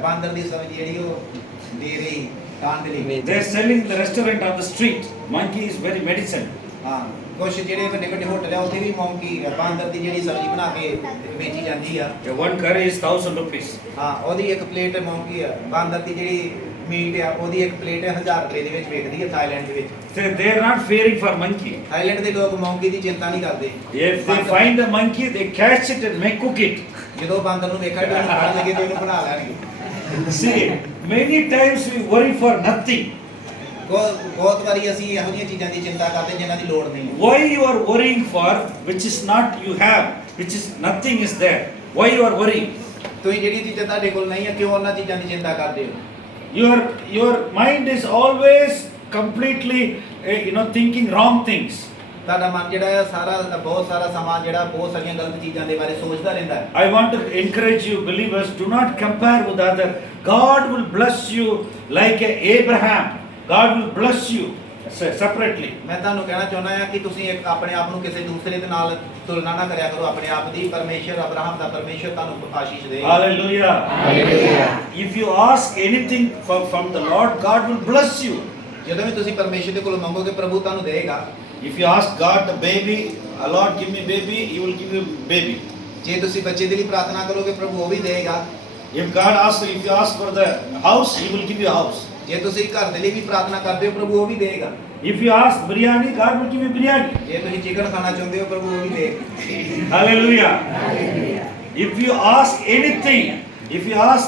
ਬਾਂਦਰ ਦੀ ਸਬਜ਼ੀ ਜਿਹੜੀ ਉਹ ਦੇ ਰਹੀ ਖਾਣ ਦੇ ਲਈ। They are selling the restaurant on the street. Monkey is very medicine. ਹਾਂ, ਕੁਝ ਜਿਹੜੇ ਵੱਡੇ ਹੋਟਲ ਆ ਉੱਥੇ ਵੀ ਮੌਂਕੀ ਬਾਂਦਰ ਦੀ ਜਿਹੜੀ ਸਬਜ਼ੀ ਬਣਾ ਕੇ ਵੇਚੀ ਜਾਂਦੀ ਆ। One curry is 1,000 rupees. ਹਾਂ, ਉਹਦੀ ਇੱਕ ਪਲੇਟ ਮੌਂਕੀ ਬਾਂਦਰ ਦੀ ਜਿਹੜੀ ਮੀਟ ਆ ਉਹਦੀ ਇੱਕ ਪਲੇਟ 1000 ਰੁਪਏ ਦੇ ਵਿੱਚ ਵੇਚਦੀ ਹੈ ਥਾਈਲੈਂਡ ਦੇ ਵਿੱਚ। So they are not fearing for monkey. Thailand ਦੇ ਲੋਕ ਮੌਂਕੀ ਦੀ ਚਿੰਤਾ ਨਹੀਂ ਕਰਦੇ। If they find a monkey, they catch it and make cook it. ਜਦੋਂ ਬਾਂਦਰ ਨੂੰ ਵੇਖਣਗੇ ਉਹਨੂੰ ਫੜ ਲਗੇ ਤੇ ਉਹਨੂੰ ਬਣਾ ਲੈਣਗੇ। See, many times we worry for nothing. ਬਹੁਤ ਵਾਰੀ ਅਸੀਂ ਇਹੋ ਜਿਹੀਆਂ ਚੀਜ਼ਾਂ ਦੀ ਚਿੰਤਾ ਕਰਦੇ ਜਿਨ੍ਹਾਂ ਦੀ ਲੋੜ ਨਹੀਂ। Why you are worrying for which is not you have, which is nothing is there? Why you are worrying? ਤੁਸੀਂ ਜਿਹੜੀ ਚੀਜ਼ਾਂ ਤੁਹਾਡੇ ਕੋਲ ਨਹੀਂ ਹੈ ਕਿਉਂ ਉਹਨਾਂ ਚੀਜ਼ਾਂ ਦੀ ਚਿੰਤਾ ਕਰਦੇ ਹੋ? Your mind is always completely thinking wrong things. ਤੁਹਾਡਾ ਮਨ ਜਿਹੜਾ ਹੈ ਸਾਰਾ ਬਹੁਤ ਸਾਰਾ ਸਮਾਂ ਜਿਹੜਾ ਬਹੁਤ ਸਾਰੀਆਂ ਗਲਤ ਚੀਜ਼ਾਂ ਦੇ ਬਾਰੇ ਸੋਚਦਾ ਰਹਿੰਦਾ ਹੈ। I want to encourage you believers, do not compare with other. God will bless you like Abraham. God will bless you separately. ਮੈਂ ਤੁਹਾਨੂੰ ਕਹਿਣਾ ਚਾਹੁੰਦਾ ਹਾਂ ਕਿ ਤੁਸੀਂ ਆਪਣੇ ਆਪ ਨੂੰ ਕਿਸੇ ਦੂਸਰੇ ਦੇ ਨਾਲ ਤੁਲਨਾ ਨਾ ਕਰਿਆ ਕਰੋ। ਆਪਣੇ ਆਪ ਦੀ ਪਰਮੇਸ਼ਰ ਅਬਰਾਹਮ ਦਾ ਪਰਮੇਸ਼ਰ ਤੁਹਾਨੂੰ ਆਸ਼ੀਸ਼ ਦੇ। Hallelujah. Hallelujah. If you ask anything from the Lord, God will bless you. ਜਦੋਂ ਵੀ ਤੁਸੀਂ ਪਰਮੇਸ਼ਰ ਦੇ ਕੋਲੋਂ ਮੰਗੋਗੇ ਪ੍ਰਭੂ ਤੁਹਾਨੂੰ ਦੇਗਾ। If you ask God the baby, Lord give me baby, He will give you baby. ਜੇ ਤੁਸੀਂ ਬੱਚੇ ਦੇ ਲਈ ਪ੍ਰਾਰਥਨਾ ਕਰੋਗੇ ਪ੍ਰਭੂ ਉਹ ਵੀ ਦੇਗਾ। If you ask for the house, He will give you a house. ਜੇ ਤੁਸੀਂ ਘਰ ਦੇ ਲਈ ਵੀ ਪ੍ਰਾਰਥਨਾ ਕਰਦੇ ਹੋ ਪ੍ਰਭੂ ਉਹ ਵੀ ਦੇਗਾ। If you ask biryani, God will give you biryani. ਜੇ ਤੁਸੀਂ ਚਿਕਨ ਖਾਣਾ ਚਾਹੁੰਦੇ ਹੋ ਪ੍ਰਭੂ ਉਹ ਵੀ ਦੇਗਾ। Hallelujah. If you ask anything, if you ask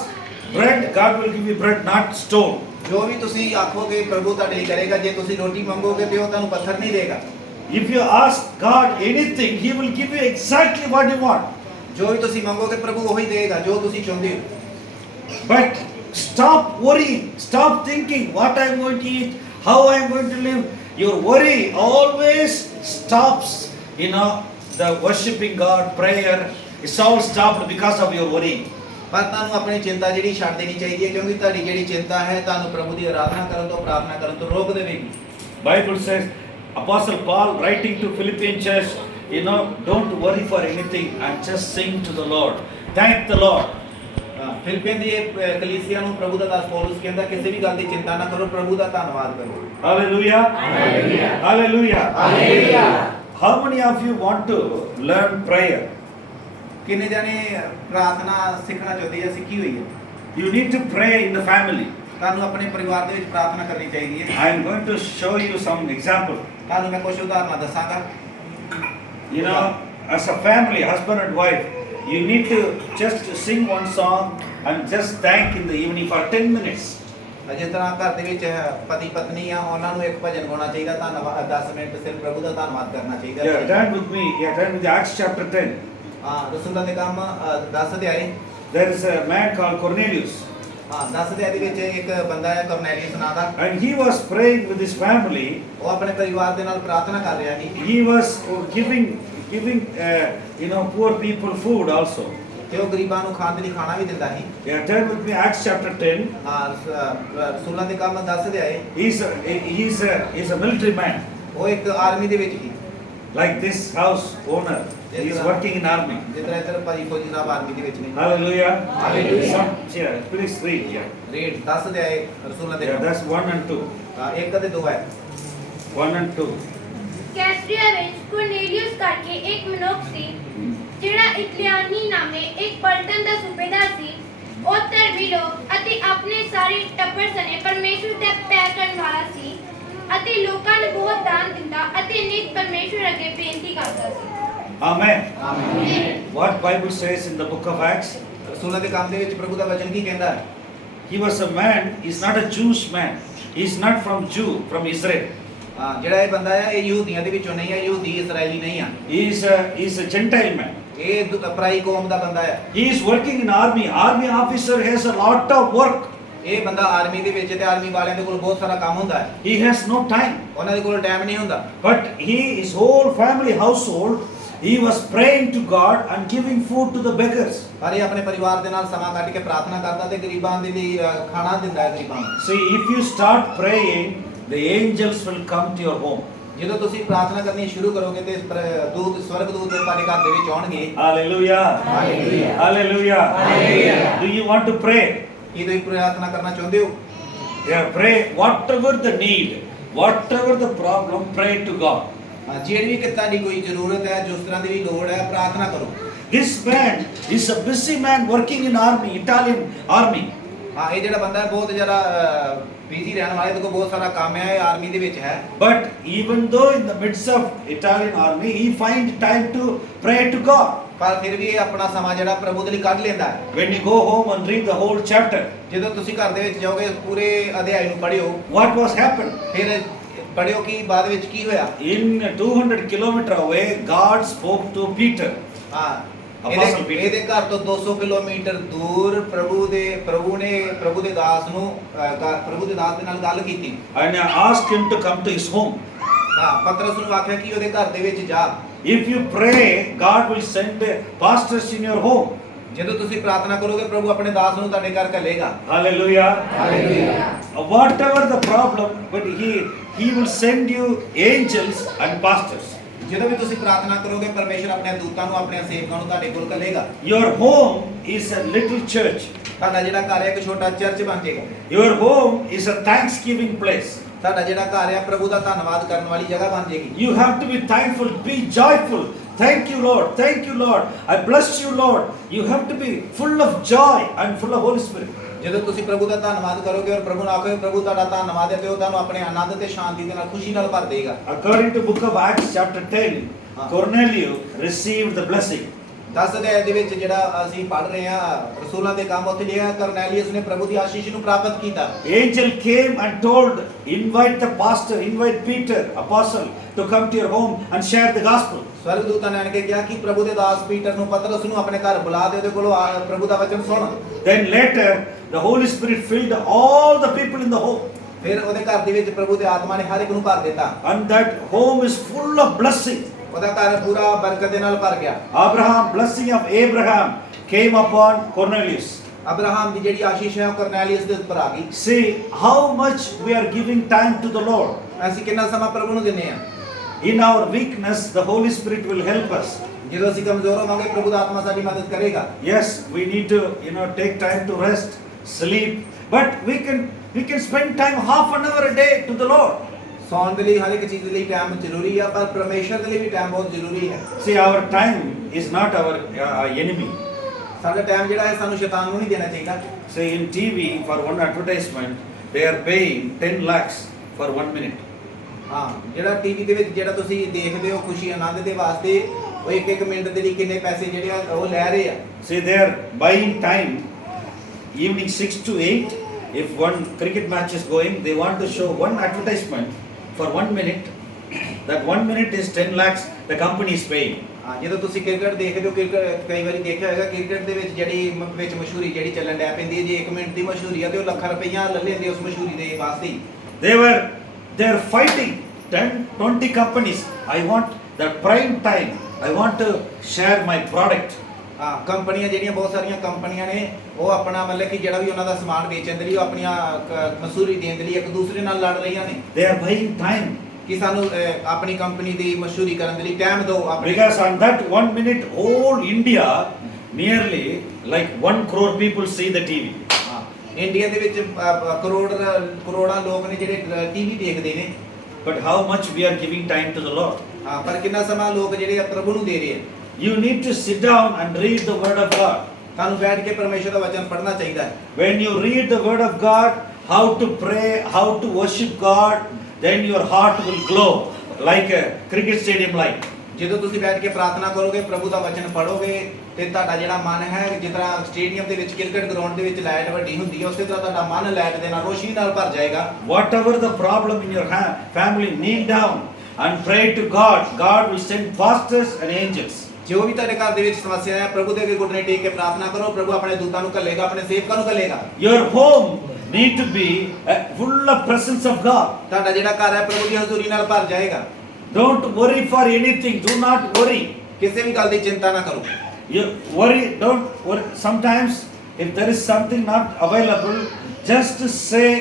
bread, God will give you bread, not stone. ਜੋ ਵੀ ਤੁਸੀਂ ਆਖੋਗੇ ਪ੍ਰਭੂ ਤੁਹਾਡੇ ਲਈ ਕਰੇਗਾ। ਜੇ ਤੁਸੀਂ ਰੋਟੀ ਮੰਗੋਗੇ ਤੇ ਉਹ ਤੁਹਾਨੂੰ ਪੱਥਰ ਨਹੀਂ ਦੇਗਾ। If you ask God anything, He will give you exactly what you want. ਜੋ ਵੀ ਤੁਸੀਂ ਮੰਗੋਗੇ ਪ੍ਰਭੂ ਉਹੀ ਦੇਗਾ ਜੋ ਤੁਸੀਂ ਚਾਹੁੰਦੇ ਹੋ। But stop worrying, stop thinking what I am going to eat, how I am going to live. Your worry always stops, the worshiping God, prayer. It's all stopped because of your worry. ਪਰ ਤੁਹਾਨੂੰ ਆਪਣੀ ਚਿੰਤਾ ਜਿਹੜੀ ਛੱਡ ਦੇਣੀ ਚਾਹੀਦੀ ਹੈ ਕਿਉਂਕਿ ਤੁਹਾਡੀ ਜਿਹੜੀ ਚਿੰਤਾ ਹੈ ਤੁਹਾਨੂੰ ਪ੍ਰਭੂ ਦੀ ਆਰਾਧਨਾ ਕਰਨ ਤੋਂ ਪ੍ਰਾਰਥਨਾ ਕਰਨ ਤੋਂ ਰੋਕ ਦੇਵੇਗੀ। Bible says, Apostle Paul writing to Philippian church, don't worry for anything and just sing to the Lord. Thank the Lord. ਫਿਲਿੱਪੀਨ ਦੀ ਕਲੀਸਿਆ ਨੂੰ ਪ੍ਰਭੂ ਦਾ ਦਾਸ ਪੌਲੁਸ ਕਹਿੰਦਾ ਕਿਸੇ ਵੀ ਗੱਲ ਦੀ ਚਿੰਤਾ ਨਾ ਕਰੋ ਪ੍ਰਭੂ ਦਾ ਧੰਨਵਾਦ ਕਰੋ। Hallelujah. Hallelujah. Hallelujah. Hallelujah. How many of you want to learn prayer? ਕਿੰਨੇ ਜਾਣੇ ਪ੍ਰਾਰਥਨਾ ਸਿੱਖਣਾ ਚਾਹੁੰਦੇ ਜਾਂ ਸਿੱਖੀ ਹੋਈ ਹੈ? You need to pray in the family. ਤੁਹਾਨੂੰ ਆਪਣੇ ਪਰਿਵਾਰ ਦੇ ਵਿੱਚ ਪ੍ਰਾਰਥਨਾ ਕਰਨੀ ਚਾਹੀਦੀ ਹੈ। I am going to show you some example. ਤੁਹਾਨੂੰ ਮੈਂ ਕੁਝ ਉਦਾਹਰਨਾਂ ਦੱਸਾਂਗਾ। As a family, husband and wife, you need to just sing one song and just thank in the evening for 10 minutes. ਜਿਸ ਤਰ੍ਹਾਂ ਘਰ ਦੇ ਵਿੱਚ ਪਤੀ ਪਤਨੀ ਆ ਉਹਨਾਂ ਨੂੰ ਇੱਕ ਭਜਨ ਗਾਉਣਾ ਚਾਹੀਦਾ ਧੰਨਵਾਦ 10 ਮਿੰਟ ਸਿਰ ਪ੍ਰਭੂ ਦਾ ਧੰਨਵਾਦ ਕਰਨਾ ਚਾਹੀਦਾ। Yeah, turn with me. Yeah, turn with Acts chapter 10. ਰਸੂਲਾਂ ਦੇ ਕੰਮ 10 ਅਧਿਆਏ। There is a man called Cornelius. 10 ਅਧਿਆਏ ਦੇ ਵਿੱਚ ਇੱਕ ਬੰਦਾ ਹੈ ਕਰਨੇਲੀਅਸ ਨਾਂ ਦਾ। And he was praying with his family. ਉਹ ਆਪਣੇ ਪਰਿਵਾਰ ਦੇ ਨਾਲ ਪ੍ਰਾਰਥਨਾ ਕਰ ਰਿਹਾ ਸੀ। He was giving poor people food also. ਤੇ ਉਹ ਗਰੀਬਾਂ ਨੂੰ ਖਾਣ ਦੇ ਲਈ ਖਾਣਾ ਵੀ ਦਿੰਦਾ ਸੀ। Yeah, turn with me Acts chapter 10. ਰਸੂਲਾਂ ਦੇ ਕੰਮ 10 ਅਧਿਆਏ। He's a military man. ਉਹ ਇੱਕ ਆਰਮੀ ਦੇ ਵਿੱਚ ਸੀ। Like this house owner. He is working in army. ਜਿਸ ਤਰ੍ਹਾਂ ਇੱਧਰ ਭਾਜੀ ਫੌਜੀ ਸਾਹਿਬ ਆਰਮੀ ਦੇ ਵਿੱਚ ਨੇ। Hallelujah. Hallelujah. Yeah, please read. Yeah. Raid 10 ਅਧਿਆਏ ਰਸੂਲਾਂ ਦੇ Yeah, ਕੰਮ। that's 1 and 2. ਇੱਕ ਅਤੇ 2 ਹੈ। 1 and 2. ਕੈਸਰੀਆ ਵਿੱਚ ਕੁਰਨੇਲੀਅਸ ਕਰਕੇ ਇੱਕ ਮਨੁੱਖ ਸੀ ਜਿਹੜਾ ਇਤਲੀਆਨੀ ਨਾਮੇ ਇੱਕ ਪਲਟਨ ਦਾ ਸੂਬੇਦਾਰ ਸੀ। ਉਹ ਧਰਮੀ ਲੋਕ ਅਤੇ ਆਪਣੇ ਸਾਰੇ ਟੱਬਰ ਸਣੇ ਪਰਮੇਸ਼ਵਰ ਦੇ ਪਿਆਰ ਕਰਨ ਵਾਲਾ ਸੀ ਅਤੇ ਲੋਕਾਂ ਨੂੰ ਬਹੁਤ ਦਾਨ ਦਿੰਦਾ ਅਤੇ ਨਿਤ ਪਰਮੇਸ਼ਵਰ ਅੱਗੇ ਬੇਨਤੀ ਕਰਦਾ ਸੀ। Amen. ਆਮੀਨ। What Bible says in the book of Acts? ਰਸੂਲਾਂ ਦੇ ਕੰਮ ਦੇ ਵਿੱਚ ਪ੍ਰਭੂ ਦਾ ਵਚਨ ਕੀ ਕਹਿੰਦਾ ਹੈ? He was a man. He's not a Jewish man. He's not from from Israel. ਜਿਹੜਾ ਇਹ ਬੰਦਾ ਹੈ ਇਹ ਯਹੂਦੀਆਂ ਦੇ ਵਿੱਚੋਂ ਨਹੀਂ ਹੈ ਯਹੂਦੀ ਇਸਰਾਇਲੀ ਨਹੀਂ ਆ। He's a Gentile man. ਇਹ ਪਰਾਈ ਕੌਮ ਦਾ ਬੰਦਾ ਹੈ। He is working in army. Army officer has a lot of work. ਇਹ ਬੰਦਾ ਆਰਮੀ ਦੇ ਵਿੱਚ ਤੇ ਆਰਮੀ ਵਾਲਿਆਂ ਦੇ ਕੋਲ ਬਹੁਤ ਸਾਰਾ ਕੰਮ ਹੁੰਦਾ ਹੈ। He has no time. ਉਹਨਾਂ ਦੇ ਕੋਲ ਟਾਈਮ ਨਹੀਂ ਹੁੰਦਾ। But his whole family household, he was praying to God and giving food to the beggars. ਪਰ ਇਹ ਆਪਣੇ ਪਰਿਵਾਰ ਦੇ ਨਾਲ ਸਮਾਂ ਕੱਢ ਕੇ ਪ੍ਰਾਰਥਨਾ ਕਰਦਾ ਤੇ ਗਰੀਬਾਂ ਦੇ ਲਈ ਖਾਣਾ ਦਿੰਦਾ ਹੈ ਗਰੀਬਾਂ ਨੂੰ। See, if you start praying, the angels will come to your home. ਜਦੋਂ ਤੁਸੀਂ ਪ੍ਰਾਰਥਨਾ ਕਰਨੀ ਸ਼ੁਰੂ ਕਰੋਗੇ ਤੇ ਸਵਰਗ ਦੂਤ ਤੁਹਾਡੇ ਘਰ ਦੇ ਵਿੱਚ ਆਉਣਗੇ। Hallelujah. Hallelujah. Hallelujah. Hallelujah. Do you want to pray? ਕੀ ਤੁਸੀਂ ਪ੍ਰਾਰਥਨਾ ਕਰਨਾ ਚਾਹੁੰਦੇ ਹੋ? Yeah, pray. Whatever the need, whatever the problem, pray to God. ਜਿਹੜੀ ਵੀ ਕਿ ਤੁਹਾਡੀ ਕੋਈ ਜ਼ਰੂਰਤ ਹੈ ਜਿਸ ਤਰ੍ਹਾਂ ਦੀ ਵੀ ਲੋੜ ਹੈ ਪ੍ਰਾਰਥਨਾ ਕਰੋ। This man is a busy man working in army, Italian army. ਇਹ ਜਿਹੜਾ ਬੰਦਾ ਹੈ ਬਹੁਤ ਜ਼ਿਆਦਾ ਬਿਜ਼ੀ ਰਹਿਣ ਵਾਲਾ, ਇਹਦੇ ਕੋਲ ਬਹੁਤ ਸਾਰਾ ਕੰਮ ਹੈ, ਇਹ ਆਰਮੀ ਦੇ ਵਿੱਚ ਹੈ। But even though in the midst of Italian army, he find time to pray to God. ਪਰ ਫਿਰ ਵੀ ਇਹ ਆਪਣਾ ਸਮਾਂ ਜਿਹੜਾ ਪ੍ਰਭੂ ਦੇ ਲਈ ਕੱਢ ਲੈਂਦਾ ਹੈ। When you go home and read the whole chapter, ਜਦੋਂ ਤੁਸੀਂ ਘਰ ਦੇ ਵਿੱਚ ਜਾਓਗੇ ਪੂਰੇ ਅਧਿਆਇ ਨੂੰ ਪੜ੍ਹਿਓ। what was happened? ਫਿਰ ਪੜ੍ਹਿਓ ਕਿ ਬਾਅਦ ਵਿੱਚ ਕੀ ਹੋਇਆ। In 200 kilometer away, God spoke to Peter. Apostle Peter. ਇਹਦੇ ਘਰ ਤੋਂ 200 ਕਿਲੋਮੀਟਰ ਦੂਰ ਪ੍ਰਭੂ ਨੇ ਪ੍ਰਭੂ ਦੇ ਦਾਸ ਦੇ ਨਾਲ ਗੱਲ ਕੀਤੀ। And asked him to come to his home. ਪਤਰਸ ਨੂੰ ਆਖਿਆ ਕਿ ਉਹਦੇ ਘਰ ਦੇ ਵਿੱਚ ਜਾ। If you pray, God will send pastors in your home. ਜਦੋਂ ਤੁਸੀਂ ਪ੍ਰਾਰਥਨਾ ਕਰੋਗੇ ਪ੍ਰਭੂ ਆਪਣੇ ਦਾਸ ਨੂੰ ਤੁਹਾਡੇ ਘਰ ਘੱਲੇਗਾ। Hallelujah. Hallelujah. Whatever the problem, but he will send you angels and pastors. ਜਦੋਂ ਵੀ ਤੁਸੀਂ ਪ੍ਰਾਰਥਨਾ ਕਰੋਗੇ ਪਰਮੇਸ਼ਰ ਆਪਣੇ ਦੂਤਾਂ ਨੂੰ ਆਪਣੇ ਸੇਵਕਾਂ ਨੂੰ ਤੁਹਾਡੇ ਕੋਲ ਘੱਲੇਗਾ। Your home is a little church. ਤੁਹਾਡਾ ਜਿਹੜਾ ਘਰ ਹੈ ਇੱਕ ਛੋਟਾ ਚਰਚ ਬਣ ਜਾਏਗਾ। Your home is a thanksgiving place. ਤੁਹਾਡਾ ਜਿਹੜਾ ਘਰ ਹੈ ਪ੍ਰਭੂ ਦਾ ਧੰਨਵਾਦ ਕਰਨ ਵਾਲੀ ਜਗ੍ਹਾ ਬਣ ਜਾਏਗੀ। You have to be thankful, be joyful. Thank you, Lord. Thank you, Lord. I bless you, Lord. You have to be full of joy and full of Holy Spirit. ਜਦੋਂ ਤੁਸੀਂ ਪ੍ਰਭੂ ਦਾ ਧੰਨਵਾਦ ਕਰੋਗੇ ਔਰ ਪ੍ਰਭੂ ਨੂੰ ਆਖੋਗੇ ਪ੍ਰਭੂ ਤੁਹਾਡਾ ਧੰਨਵਾਦ ਹੈ ਤੇ ਉਹ ਤੁਹਾਨੂੰ ਆਪਣੇ ਆਨੰਦ ਤੇ ਸ਼ਾਂਤੀ ਦੇ ਨਾਲ ਖੁਸ਼ੀ ਨਾਲ ਭਰ ਦੇਗਾ। According to book of Acts chapter 10, Cornelius received the blessing. 10 ਅਧਿਆਇ ਦੇ ਵਿੱਚ ਜਿਹੜਾ ਅਸੀਂ ਪੜ੍ਹ ਰਹੇ ਹਾਂ ਰਸੂਲਾਂ ਦੇ ਕੰਮ ਉੱਥੇ ਲਿਖਿਆ ਕਰਨੈਲੀਅਸ ਨੇ ਪ੍ਰਭੂ ਦੀ ਆਸ਼ੀਸ਼ ਨੂੰ ਪ੍ਰਾਪਤ ਕੀਤਾ। Angel came and told, invite the pastor, invite Peter, apostle, to come to your home and share the gospel. ਸਵਰਗਦੂਤਾਂ ਨੇ ਆਣ ਕੇ ਕਿਹਾ ਕਿ ਪ੍ਰਭੂ ਦੇ ਦਾਸ ਪੀਟਰ ਨੂੰ ਪਤਰਸ ਨੂੰ ਆਪਣੇ ਘਰ ਬੁਲਾ ਦੇ, ਉਹਦੇ ਕੋਲੋਂ ਪ੍ਰਭੂ ਦਾ ਵਚਨ ਸੁਣ। Then later, the Holy Spirit filled all the people in the home. ਫਿਰ ਉਹਦੇ ਘਰ ਦੇ ਵਿੱਚ ਪ੍ਰਭੂ ਦੇ ਆਤਮਾ ਨੇ ਹਰ ਇੱਕ ਨੂੰ ਭਰ ਦਿੱਤਾ। And that home is full of blessing. ਉਹਦਾ ਘਰ ਪੂਰਾ ਬਰਕਤ ਦੇ ਨਾਲ ਭਰ ਗਿਆ। Abraham, blessing of Abraham came upon Cornelius. Abraham ਦੀ ਜਿਹੜੀ ਆਸ਼ੀਸ਼ ਹੈ ਉਹ ਕਰਨੈਲੀਅਸ ਦੇ ਉੱਪਰ ਆ ਗਈ। See how much we are giving time to the Lord. ਅਸੀਂ ਕਿੰਨਾ ਸਮਾਂ ਪ੍ਰਭੂ ਨੂੰ ਦਿੰਦੇ ਹਾਂ। In our weakness, the Holy Spirit will help us. ਜਦੋਂ ਅਸੀਂ ਕਮਜ਼ੋਰ ਹੋਵਾਂਗੇ ਪ੍ਰਭੂ ਦਾ ਆਤਮਾ ਸਾਡੀ ਮਦਦ ਕਰੇਗਾ। Yes, we need to, take time to rest, sleep, but we can spend time half an hour a day to the Lord. ਸੌਣ ਦੇ ਲਈ ਹਰ ਇੱਕ ਚੀਜ਼ ਦੇ ਲਈ ਟਾਈਮ ਜ਼ਰੂਰੀ ਆ, ਪਰ ਪਰਮੇਸ਼ਰ ਦੇ ਲਈ ਵੀ ਟਾਈਮ ਬਹੁਤ ਜ਼ਰੂਰੀ ਹੈ। See, our time is not our enemy. ਸਾਡਾ ਟਾਈਮ ਜਿਹੜਾ ਹੈ ਸਾਨੂੰ ਸ਼ੈਤਾਨ ਨੂੰ ਨਹੀਂ ਦੇਣਾ ਚਾਹੀਦਾ। See, in TV, for one advertisement, they are paying 10 lakhs for 1 minute. ਹਾਂ, ਜਿਹੜਾ ਟੀਵੀ ਦੇ ਵਿੱਚ ਜਿਹੜਾ ਤੁਸੀਂ ਦੇਖਦੇ ਹੋ ਖੁਸ਼ੀ ਆਨੰਦ ਦੇ ਵਾਸਤੇ ਉਹ ਇੱਕ ਮਿੰਟ ਦੇ ਲਈ ਕਿੰਨੇ ਪੈਸੇ ਜਿਹੜੇ ਆ ਉਹ ਲੈ ਰਹੇ ਆ। See, they are buying time, evening 6 to 8. If one cricket match is going, they want to show one advertisement for 1 minute. That 1 minute is 10 lakhs the company is paying. ਹਾਂ, ਜਦੋਂ ਤੁਸੀਂ ਕ੍ਰਿਕਟ ਦੇਖਦੇ ਹੋ, ਕ੍ਰਿਕਟ ਕਈ ਵਾਰੀ ਦੇਖਿਆ ਹੋਵੇਗਾ, cricket ਦੇ ਵਿੱਚ ਜਿਹੜੀ ਵਿੱਚ ਮਸ਼ਹੂਰੀ ਜਿਹੜੀ ਚੱਲਣ ਡੈ ਪੈਂਦੀ ਹੈ, ਜੇ 1 ਮਿੰਟ ਦੀ ਮਸ਼ਹੂਰੀ ਆ ਤੇ ਉਹ ਲੱਖਾਂ ਰੁਪਈਆ ਲੈ ਲੈਂਦੇ ਉਸ ਮਸ਼ਹੂਰੀ ਦੇ ਵਾਸਤੇ ਹੀ। They are fighting 10-20 companies. I want the prime time. I want to share my product. ਹਾਂ, ਕੰਪਨੀਆਂ ਜਿਹੜੀਆਂ ਬਹੁਤ ਸਾਰੀਆਂ ਕੰਪਨੀਆਂ ਨੇ ਉਹ ਆਪਣਾ ਮਤਲਬ ਕਿ ਜਿਹੜਾ ਵੀ ਉਹਨਾਂ ਦਾ ਸਮਾਨ ਵੇਚਣ ਦੇ ਲਈ ਉਹ ਆਪਣੀਆਂ ਮਸ਼ਹੂਰੀ ਦੇਣ ਦੇ ਲਈ ਇੱਕ ਦੂਸਰੇ ਨਾਲ ਲੜ ਰਹੀਆਂ ਨੇ They are buying time. ਕਿ ਸਾਨੂੰ ਆਪਣੀ ਕੰਪਨੀ ਦੀ ਮਸ਼ਹੂਰੀ ਕਰਨ ਦੇ ਲਈ ਟਾਈਮ ਦਿਓ। Because on that 1 minute, whole India, nearly like 1 crore people see the TV. ਹਾਂ, ਇੰਡੀਆ ਦੇ ਵਿੱਚ ਕਰੋੜਾਂ ਲੋਕ ਨੇ ਜਿਹੜੇ ਟੀਵੀ ਦੇਖਦੇ ਨੇ। But how much we are giving time to the Lord? ਹਾਂ, ਪਰ ਕਿੰਨਾ ਸਮਾਂ ਲੋਕ ਜਿਹੜੇ ਆ ਪ੍ਰਭੂ ਨੂੰ ਦੇ ਰਹੇ ਆ। You need to sit down and read the word of God. ਤੁਹਾਨੂੰ ਬੈਠ ਕੇ ਪਰਮੇਸ਼ਰ ਦਾ ਵਚਨ ਪੜ੍ਹਨਾ ਚਾਹੀਦਾ ਹੈ। When you read the word of God, how to pray, how to worship God, then your heart will glow like a cricket stadium light. ਜਦੋਂ ਤੁਸੀਂ ਬੈਠ ਕੇ ਪ੍ਰਾਰਥਨਾ ਕਰੋਗੇ, ਪ੍ਰਭੂ ਦਾ ਵਚਨ ਪੜੋਗੇ ਤੇ ਤੁਹਾਡਾ ਜਿਹੜਾ ਮਨ ਹੈ, ਜਿਸ ਤਰ੍ਹਾਂ ਸਟੇਡੀਅਮ ਦੇ ਵਿੱਚ ਕ੍ਰਿਕਟ ਗਰਾਊਂਡ ਦੇ ਵਿੱਚ ਲਾਈਟ ਵੱਡੀ ਹੁੰਦੀ ਹੈ, ਉਸੇ ਤਰ੍ਹਾਂ ਤੁਹਾਡਾ ਮਨ ਲਾਈਟ ਦੇ ਨਾਲ ਰੋਸ਼ਨੀ ਨਾਲ ਭਰ ਜਾਏਗਾ। Whatever the problem in your family, kneel down and pray to God. God will send pastors and angels. ਜੋ ਵੀ ਤੁਹਾਡੇ ਘਰ ਦੇ ਵਿੱਚ ਸਮੱਸਿਆ ਹੈ, ਪ੍ਰਭੂ ਦੇ ਅੱਗੇ ਘੁਟਨੇ ਟੇਕ ਕੇ ਪ੍ਰਾਰਥਨਾ ਕਰੋ, ਪ੍ਰਭੂ ਆਪਣੇ ਦੂਤਾਂ ਨੂੰ ਘੱਲੇਗਾ, ਆਪਣੇ ਸੇਵਕਾਂ ਨੂੰ ਘੱਲੇਗਾ। Your home need to be full of presence of God. ਤੁਹਾਡਾ ਜਿਹੜਾ ਘਰ ਹੈ ਪ੍ਰਭੂ ਦੀ ਹਜ਼ੂਰੀ ਨਾਲ ਭਰ ਜਾਏਗਾ। Don't worry for anything. Do not worry. ਕਿਸੇ ਵੀ ਗੱਲ ਦੀ ਚਿੰਤਾ ਨਾ ਕਰੋ। You don't worry. Sometimes if there is something not available, just say,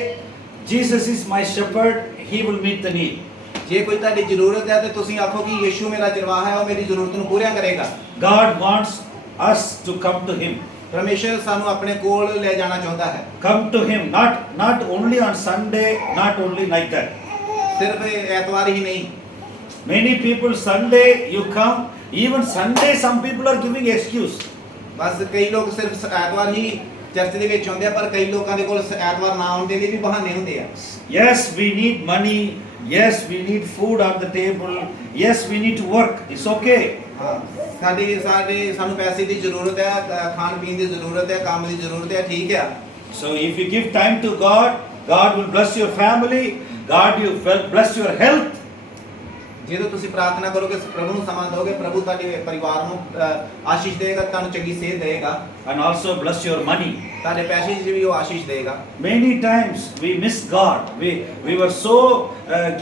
Jesus is my shepherd. He will meet the need. ਜੇ ਕੋਈ ਤੁਹਾਡੀ ਜ਼ਰੂਰਤ ਹੈ ਤੇ ਤੁਸੀਂ ਆਖੋ ਕਿ ਯਿਸੂ ਮੇਰਾ ਚਰਵਾਹਾ ਹੈ, ਉਹ ਮੇਰੀ ਜ਼ਰੂਰਤ ਨੂੰ ਪੂਰਾ ਕਰੇਗਾ। God wants us to come to Him. ਪਰਮੇਸ਼ਰ ਸਾਨੂੰ ਆਪਣੇ ਕੋਲ ਲੈ ਜਾਣਾ ਚਾਹੁੰਦਾ ਹੈ। Come to Him, not only on Sunday, not only like that. ਸਿਰਫ ਐਤਵਾਰ ਹੀ ਨਹੀਂ। Many people Sunday you come, even Sunday some people are giving excuse. ਬਸ ਕਈ ਲੋਕ ਸਿਰਫ ਐਤਵਾਰ ਹੀ ਚਰਚ ਦੇ ਵਿੱਚ ਆਉਂਦੇ ਆ, ਪਰ ਕਈ ਲੋਕਾਂ ਦੇ ਕੋਲ ਐਤਵਾਰ ਨਾ ਆਉਣ ਦੇ ਲਈ ਵੀ ਬਹਾਨੇ ਹੁੰਦੇ ਆ। Yes, we need money. Yes, we need food on the table. Yes, we need to work. It's okay. ਹਾਂ, ਸਾਨੂੰ ਪੈਸੇ ਦੀ ਜ਼ਰੂਰਤ ਹੈ, ਖਾਣ ਪੀਣ ਦੀ ਜ਼ਰੂਰਤ ਹੈ, ਕੰਮ ਦੀ ਜ਼ਰੂਰਤ ਹੈ, ਠੀਕ ਹੈ। So if you give time to God, God will bless your family. God will bless your health. ਜਦੋਂ ਤੁਸੀਂ ਪ੍ਰਾਰਥਨਾ ਕਰੋਗੇ, ਪ੍ਰਭੂ ਨੂੰ ਸਮਾਂ ਦਿਓਗੇ, ਪ੍ਰਭੂ ਤੁਹਾਡੇ ਪਰਿਵਾਰ ਨੂੰ ਆਸ਼ੀਸ਼ ਦੇਗਾ, ਤੁਹਾਨੂੰ ਚੰਗੀ ਸਿਹਤ ਦੇਗਾ। And also bless your money. ਤੁਹਾਡੇ ਪੈਸੇ 'ਚ ਵੀ ਉਹ ਆਸ਼ੀਸ਼ ਦੇਗਾ। Many times we miss God. We were so